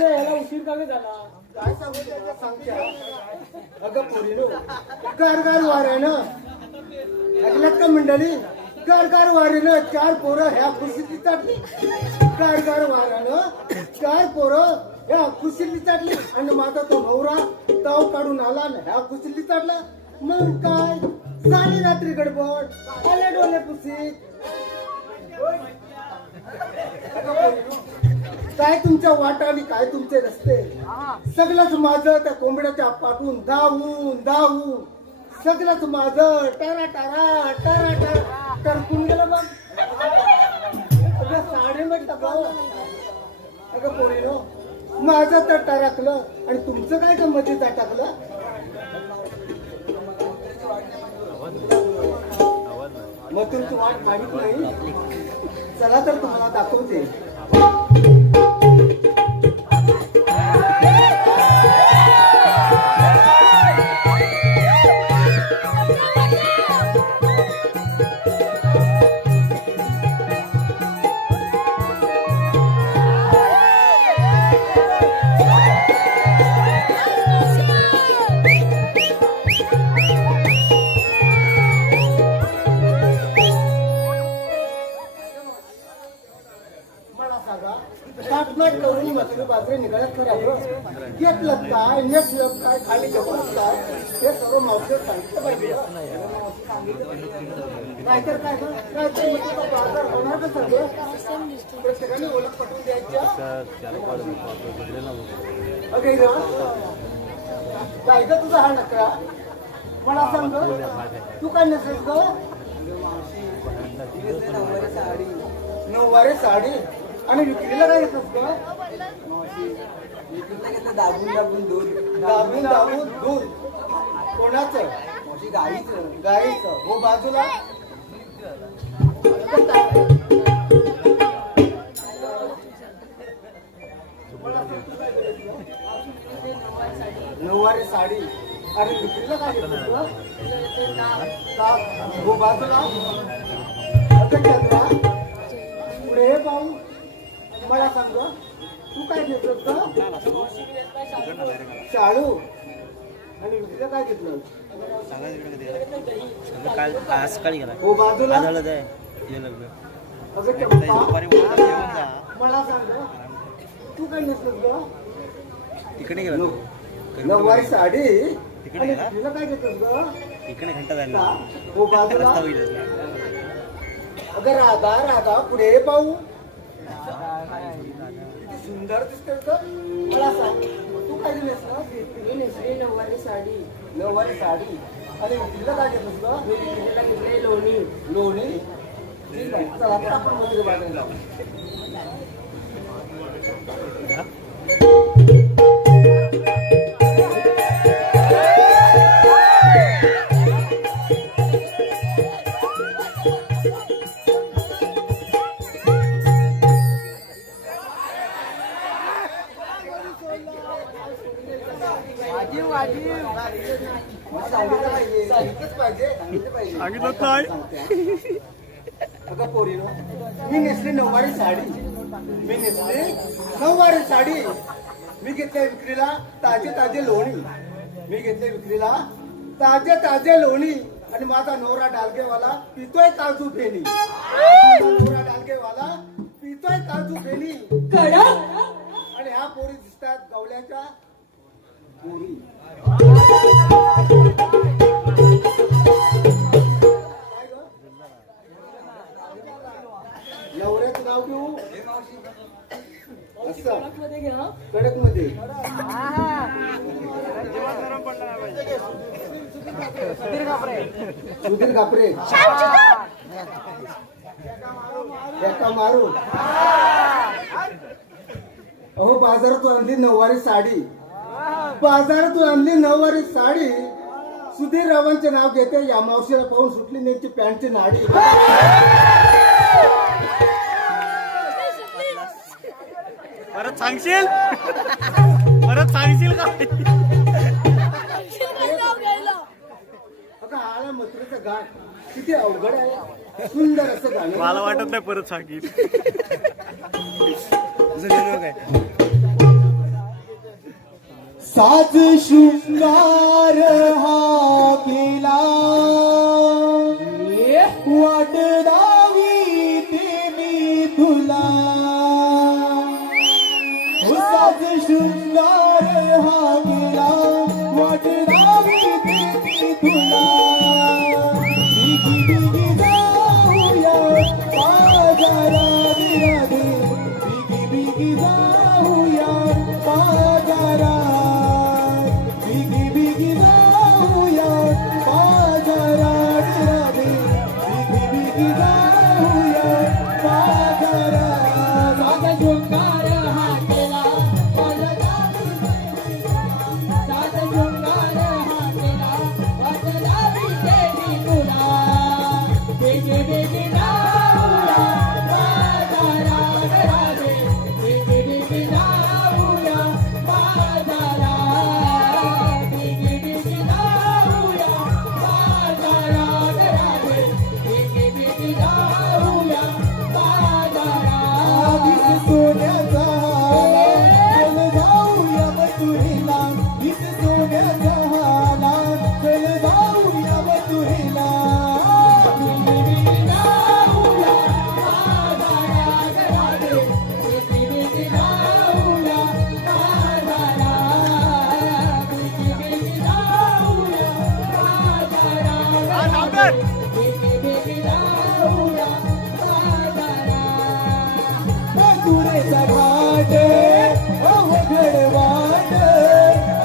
याला उशीर का झाला. काय सांगू त्याचं सांगत्या. अगं पोरीनो गारगार वाऱ्यानं ऐकल्यात का मंडळी. गारगार वाऱ्यानं 4 पोरं ह्या खुर्शीतली चाटली. गारगार वाऱ्यानं 4 पोरं ह्या खुर्शीतली चाटली आणि माझा तो नवरा ताव काढून आला आणि ह्या खुर्शीतली चाटला. मग काय झाली रात्री गडबड आले डोले पुसीत. काय तुमच्या वाटा आणि काय तुमचे रस्ते. सगळंच माझं त्या कोंबड्याच्या पाठून धावून सगळंच माझं टारा टरकून गेलं. बघ सगळं साडे टाकलं. अगं पोरीनो माझं तर टाकलं आणि तुमचं काय गंमतीचा टाकलं. मग तुमची वाट माहित नाही. चला तर तुम्हाला दाखवते. बाजरे निघाल्यात खरं. घेतलं काय नेसलं काय खाली घेतलं काय हे सर्व मावशीवर सांगितलं पाहिजे. नाहीतर काय बाजार होणार का सगळं. प्रत्येकाने ओळख पटवून द्यायच्या. अगे काय ग तुझा हा नकरा. मला सांग तू काय नेसलीस ग. नऊवारी साडी आणि विक्रीला काय घेतलंस ग. दाबून दूध कोणाचं. गाईचं. हो बाजूला नऊवारी साडी आणि विक्रीला काय घेतलं. हो बाजूला चंद्रा पुढे पाहू. मला सांग तू काय घेतलं. शाळू आणि विक्रीला काय घेतलं. हो बाजूला अगं चंपा मला सांग तू काय नेसलंस ग. तिकडे गेला नऊवारी साडी आणि विक्रीला काय घेतलंस ग. इकडे घंटा झाला. हो बाजूला अगं राधा पुढे पाहू. सुंदर दिसते. मला सांग तू काय दिलेस ना मी नेसली नऊवारी साडी नऊवारी साडी आणि तिला काय घेतलंस ना मी तिला घेतले लोणी लोणी ठीक आहे चला आता आपण मंदिर बांधायला जाऊ सांगितलंच पाहिजे सांगितलं पाहिजे सांगितलं काय अगं पोरीनो मी नेसली नऊवारी साडी मी नेसली नऊवारी साडी मी घेतले विक्रीला ताजे ताजे लोणी मी घेतले विक्रीला ताजे ताजे लोणी आणि माझा नवरा डालगेवाला पितोय काजू फेणी नवरा डालगेवाला पितोय काजू फेणी आणि ह्या पोरी दिसतात गवल्याच्या पोरी नवऱ्याचं नाव घेऊ असं कडक मध्ये सुधीर कापरे एका मारू अहो बाजारातून आणली नऊवारी साडी बाजारातून आणली नऊवारी साडी सुधीर रावांचे नाव घेते या मावशीला पाहून सुटली त्यांची पॅन्टची नाडी परत सांगशील परत सांगशील का आता आला मथुरेचं गाण किती अवघड आहे सुंदर असं गाणं मला वाटत नाही परत सांगील काय साज शृंगार हा केला वाट दावी ते मी तुला साज शृंगार हा केला वाट दावी ते मी तुला बिगी बिगी जाऊया बाजारात राधे बिगी बिगी जाऊया बाजारात बिगी बिगी जाऊया बाजारात राधे बिगी बिगी जाऊया बाजारात साज शृंगार हा केला वाट दावी साज शृंगार हा केला वाट दावी ते मी तुला बिगी बिगी जाऊया बाजारात राधे बिगी बिगी जाऊया बाजारात बिगी बिगी जाऊया बाजारात राधे बिगी बिगी जाऊया बाजारात सोन्याचा चल जाऊया मथुरेला इस सोन्याचा हाला चल जाऊया मथुरेला बिगी बिगी जाऊया बाजारात राधे बिगी बिगी जाऊया बाजारात बिगी बिगी जाऊया बाजारात बिगी बिगी जाऊया बाजारात मथुरेचा घाट अवघड वाट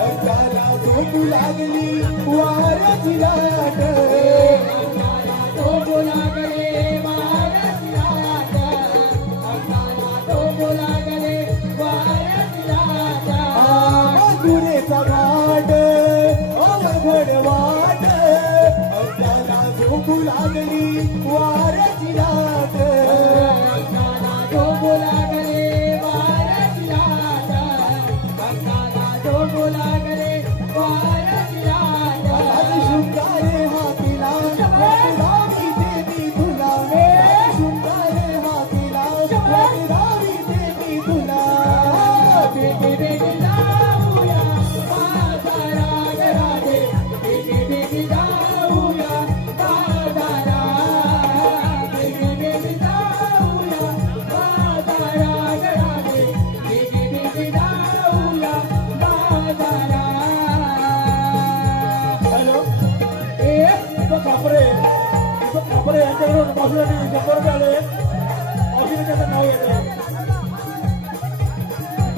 अंगाला झोपू लागली वाऱ्याची लाट अंगाला झोपू लागले वाऱ्याची लाट अंगाला झोपू लागले वाऱ्याची लाट मथुरेचा घाट अवघड वाट अंगाला झोपू लागली वाऱ्याची लाट अंगाला झोपू लागले वाऱ्याची लाट अंगाला झोपू लागले वाऱ्याची लाट साज शृंगार हा केला वाट दावी ते मी तुला शृंगार हा केला वाट दावी ते मी तुला बिगी बिगी जाऊया बाजारात राधे बिगी बिगी जाऊया बाजारात बिगी बिगी जाऊया बाजारात राधे बिगी बिगी जाऊया बाजारात हॅलो ए कापरे यांच्याकडून बाजूला 100 रुपये आले ऑफिसचं नाव येतं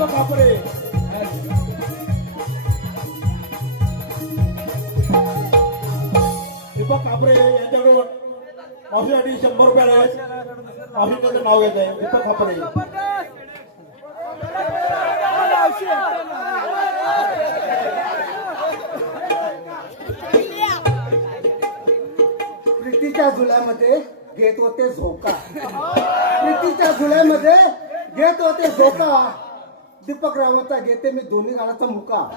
कापरे मावशीसाठी 100 रुपये आहेत. मावशीचं नाव येत आहे दीपक खापरे. प्रीतीच्या झुल्यामध्ये घेत होते झोका. प्रीतीच्या झुल्यामध्ये घेत होते झोका. दीपक रावांचा घेते मी दोन्ही गाण्याचा मुका.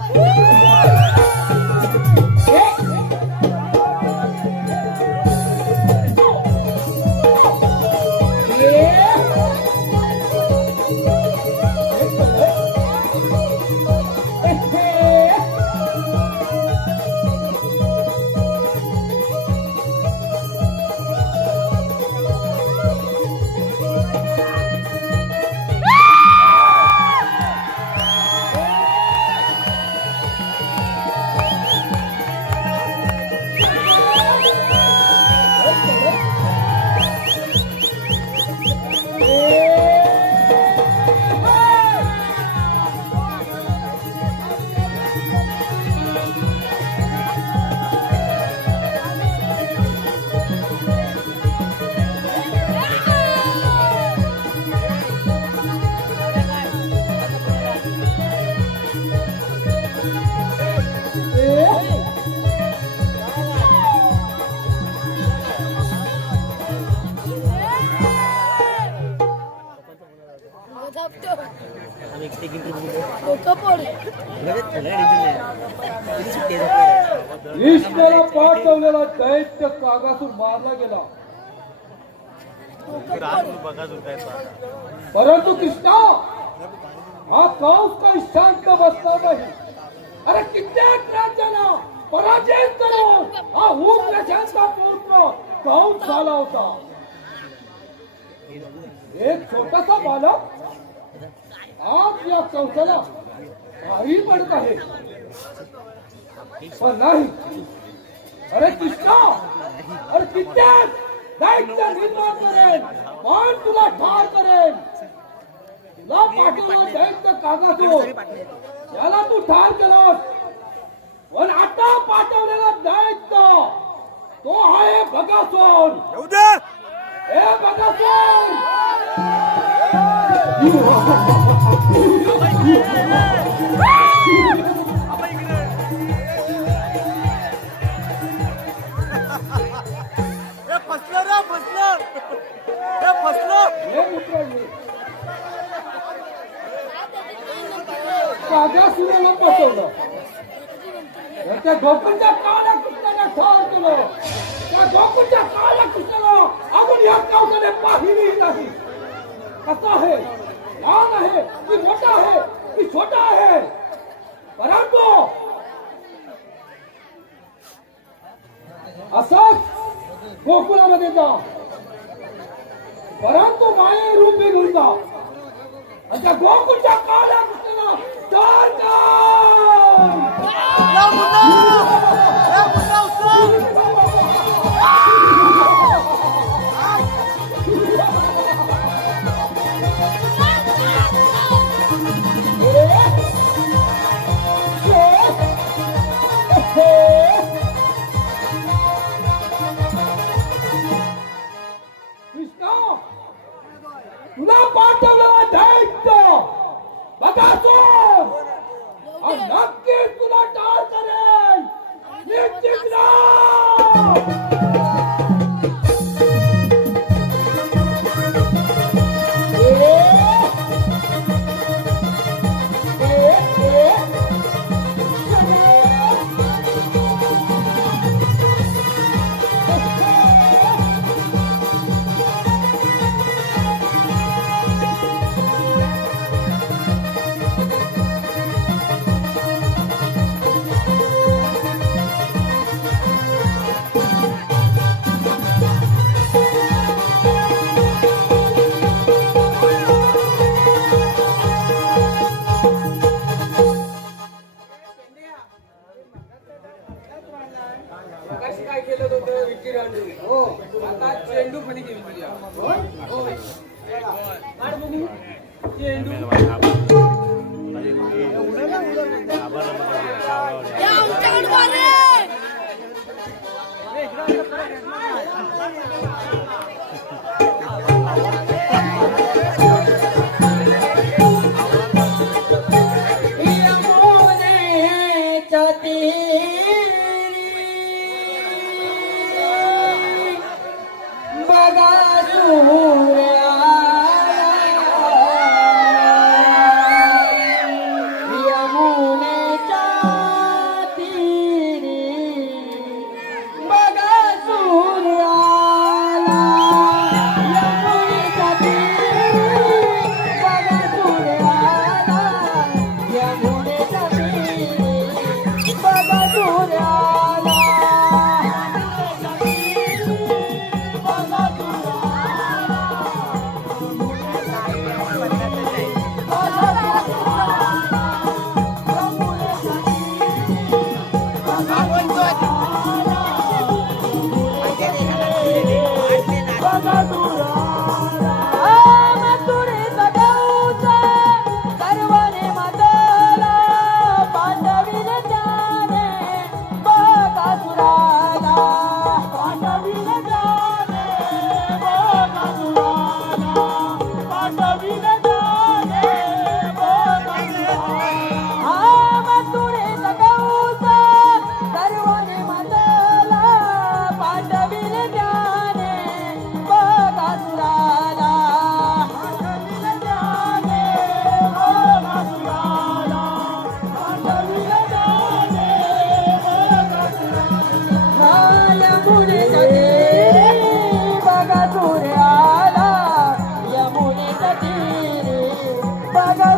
भीष्माला पाठवलेला दैत्य कागासूर मारला गेला. परंतु कृष्णा हा कंस काही शांत बसला नाही. अरे कित्येक राज्यांना पराजित करून हा उग्रशांचा पुत्र कंस झाला होता. एक छोटासा बालक आज या कंसाला भारी पडत आहे. पण नाही. अरे कृष्णा, अरे कित्येक दैत्य निर्माण करेन, पण तुला ठार करेन. तुला पाठवला दैत्य कागासूर, याला तू ठार केलास. पण आता पाठवलेला दैत्य तो आहे बगासूर. हे बगासूर, कागासुराला बसवलं. त्या गोकुळच्या काळ्या कृष्णाला ठार केलं. त्या गोकुळच्या काळ्या कृष्णाला अजून या कंसाने पाहिली नाही. कसा आहे, लहान आहे की मोठा आहे की छोटा आहे. परंतु असंच गोकुळामध्ये जा. परंतु माये रूप घेऊन जा. आणि त्या गोकुळच्या काळ्या कृष्णाला ठार कृष्णा, तुला पाठवलेला दैत्य बगासूर नक्कीच तुला ठार करेल. निश्चित राहा. काय केलं होतं विकी रांडू. हो, आता चेंडू फणी केली तुझ्या. हो, चेंडू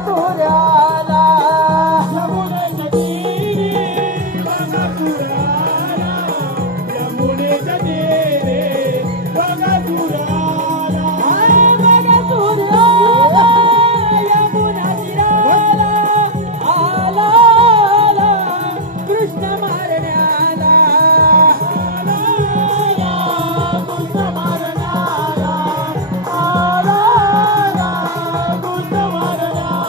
बगासुराला यमुनेच्या तीरी बगासुराला, यमुनेच्या तीरी बगासुराला. बगासुराला यमुना तीराला आला आला कृष्ण मारण्याला कृष्ण मारण्याला, आला कृष्ण मारण्याला.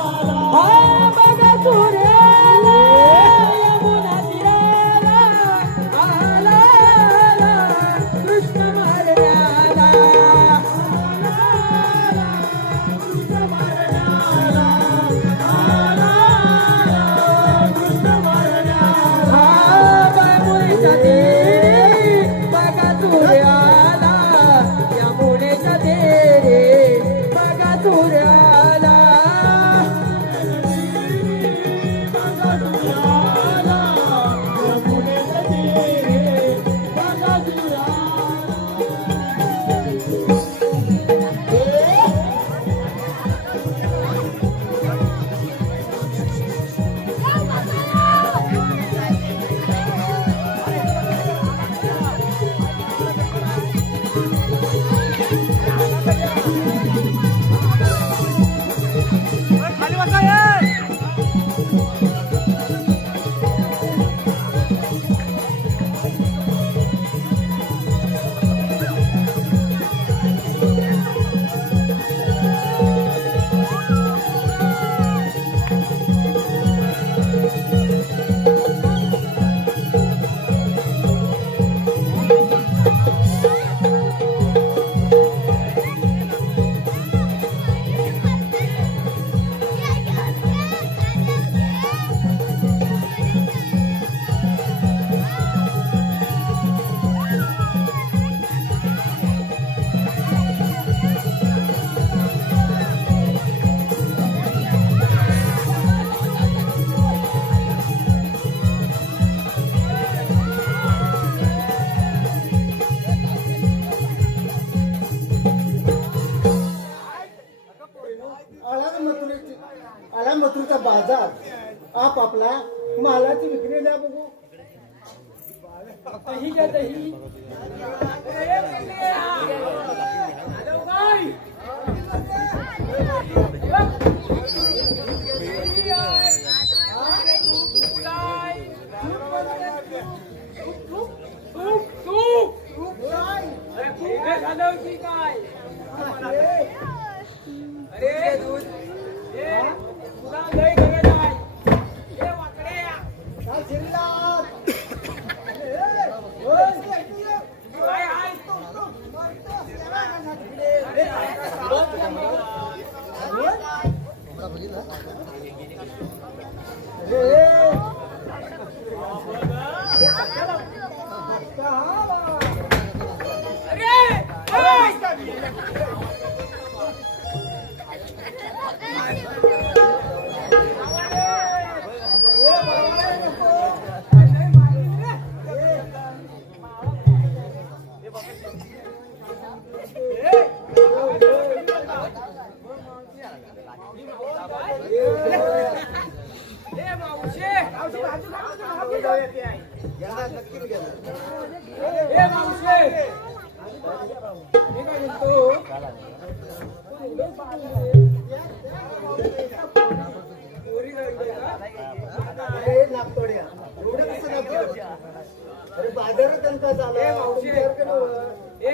बगासुराला यमुना तीराला आला आला कृष्ण मारण्याला यमुनेच्या तीरी बगासुराला यमुनेच्या तीरी बगासुराला खाली बसा यार. आला मथुरेचा बाजार आपापला मालाची विक्री द्या बघू. दही घ्या दही झालं की काय अरे दूध तुला लय गरज आहे हे वाकड्या काय आहे अरे बाजारात त्यांचा झाला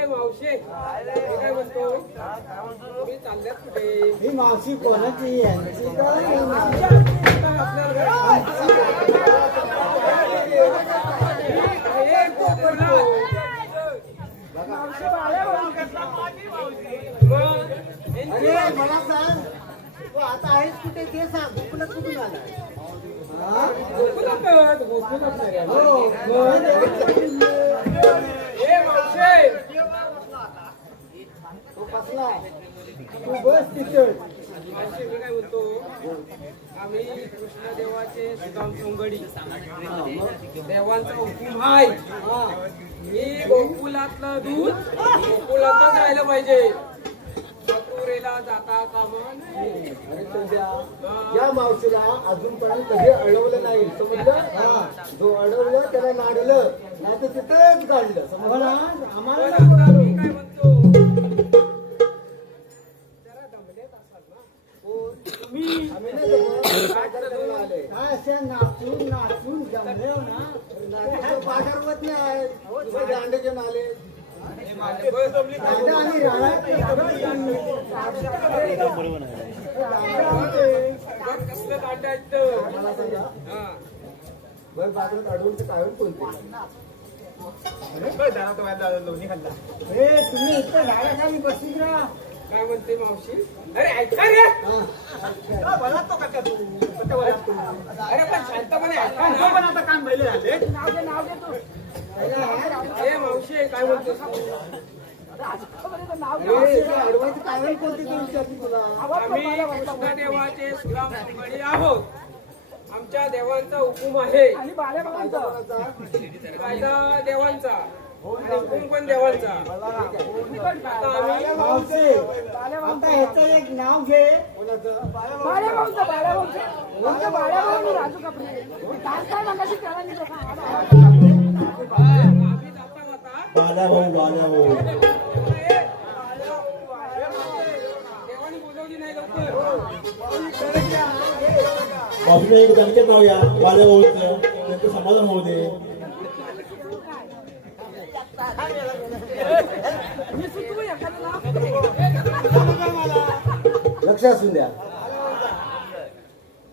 मावशे काय म्हणतो मी चालल्यात कुठे ही मावशी कोणाची यांची अरे मला सांग तू आता आहेस कुठे ते सांग गोकुलात कुठून आला तो कसला तू बस तिथं मी काय बोलतो आम्ही कृष्णदेवाचे सुदाम सोंगडी देवांचा हुकूम आहे मी गोकुलातलं दूध गोकुलातच राहिलं पाहिजे यात्रेला जाता कामा नये. अरे संध्या, या मावशीला अजूनपर्यंत कधी अडवलं नाही समजलं. जो अडवलं त्याला नाडलं नाही तर तिथंच काढलं समजलं. पण आता मी काय म्हणतो, जरा दमलेत असाल ना. आम्ही नाही जमत. काय करायला आले असे नाचून नाचून जमले ना. पाठरवत नाही तुझे दांडे घेऊन आले. दांडा आणि राळा बघ कसलं दांडायचं. मला सांगा हा. बरं बाजारात अडवून ते काय कोणते हे तुम्ही इथं झाडाखाली बसून राहा. काय म्हणते मावशी. अरे ऐका रे. अरे पण शांतपणे ऐका ना. ए मावशी काय म्हणतेस तू? अडवायचं कारण कोणते ते विचारते तुला. आम्ही कृष्णदेवाचे सुराम सुंगडी आहोत. आमच्या देवांचा हुकूम आहे. कायदा देवांचा आणि हुकूम पण देवांचा. आता आम्ही मावशी, आता ह्याचं एक नाव घे. आम्ही जाता जाता बाला भाऊ देवानी बोलवली नाही लवकर. बाजूला एक दणकेत लावूया बाला भाऊचं, त्यांचं समाधान होऊ दे. लक्ष असून द्या.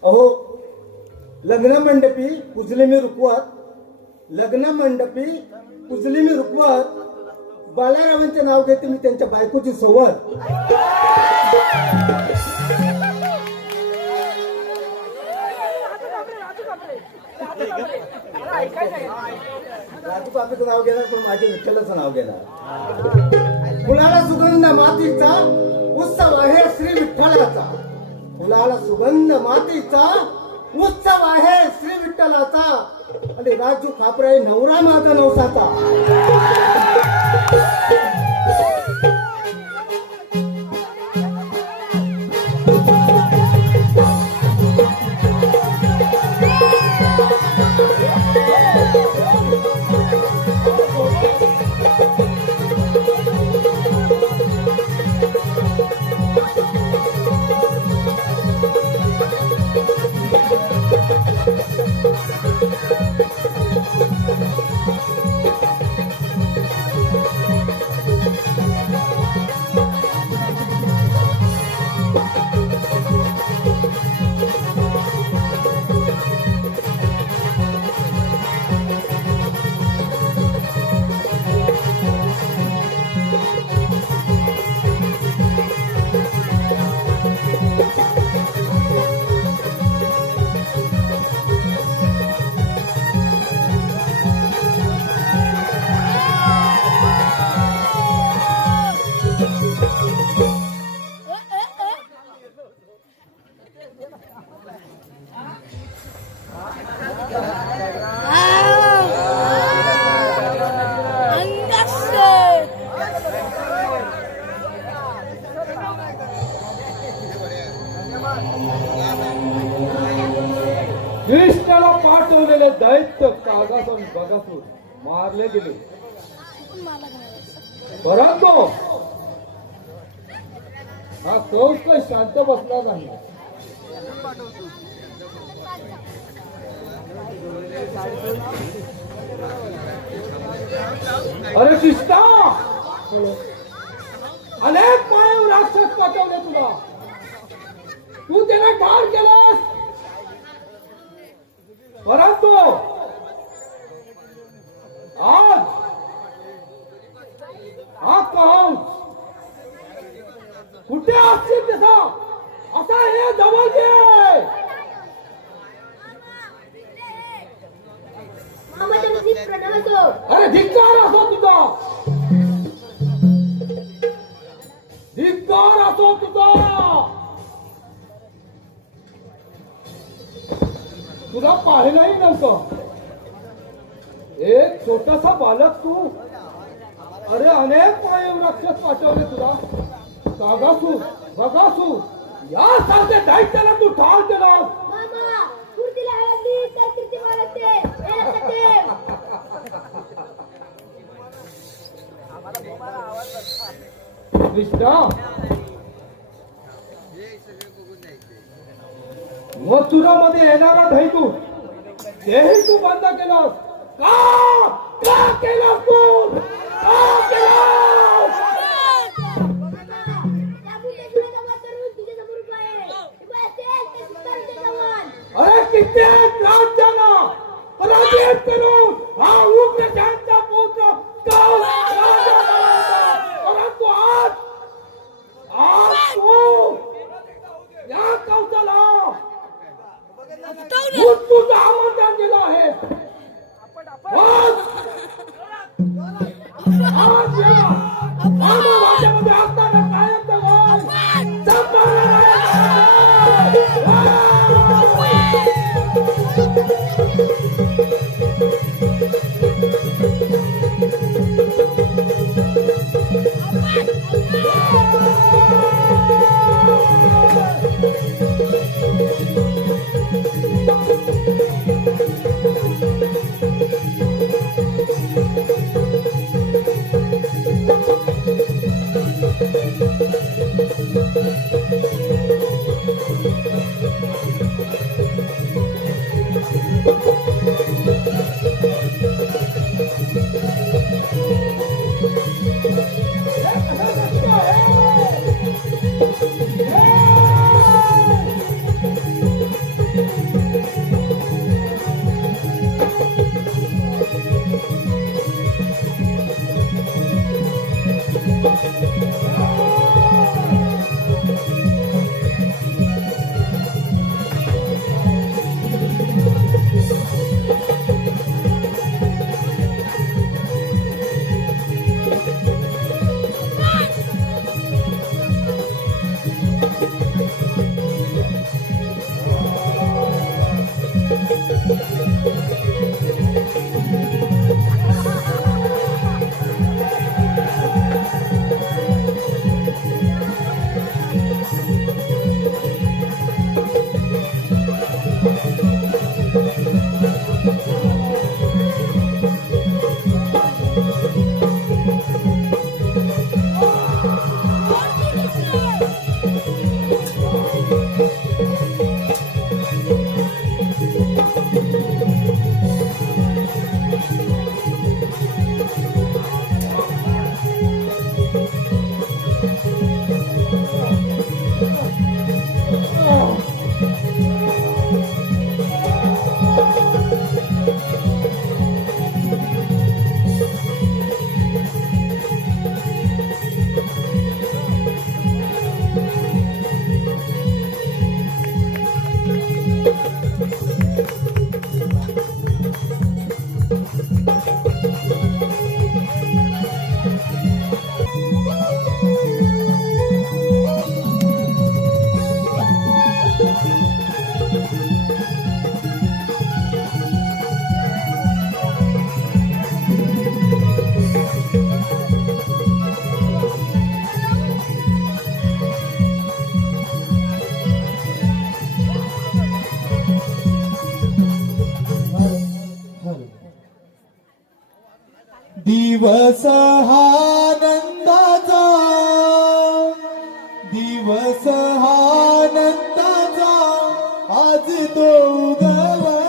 अहो लग्न मंडपी पुजले मी रुकवत. लग्न मंडपी पुजले मी रुकवत. बालारावांचे नाव घेते मी त्यांच्या बायकोची सोबत. राजू बापीचं नाव घेणार पण माझ्या विठ्ठलाचं नाव घेणार. फुलाला सुगंध मातीचा उत्सव आहे श्री विठ्ठलाचा. फुलाला सुगंध मातीचा उत्सव आहे श्री विठ्ठलाचा. आणि राजू खापराई नवरा माझा नवसाचा. कृष्णाला पाठवलेले दैत्य कागासून बगासून मारले गेले. परंतु हा कंस काही शांत बसला नाही. अरे कृष्णा, अनेक मायव राक्षस पाठवले तुला. तू त्याला ठार केलास. परंतु आज हा कंस कुठे असतील तसा असा हे जवळ घे. प्रणव असो. अरे धिक्कार असो तुझा. धिक्कार असो तुझा. तुला पाहिलंही नव्हतं. एक छोटासा बालक तू. अरे अनेक मायव राक्षस पाठवले तुला. कागासूर बघासूर यासारख्या दैत्याला तू ठार केलास. मामा मूर्तीला हळदली तर कीर्ती वाढते हे लक्षात ठेव. कृष्णा मथुरामध्ये येणारा दैतू तेही तू बंद केलास. का केलास तू? का केलास? अरे कित्येक राज्यांना पराजित करून हा उग्रशांचा पुत्र कौस राजा बनवला. परंतु आज तू या कौसाला मृत्यूचं आमंत्रण दिलं आहे. आज या मानव राज्यामध्ये असताना कायमचं वय संपवणार आहे. दिवस हा आनंदाचा, दिवस हा आनंदाचा, आज तो उगवला.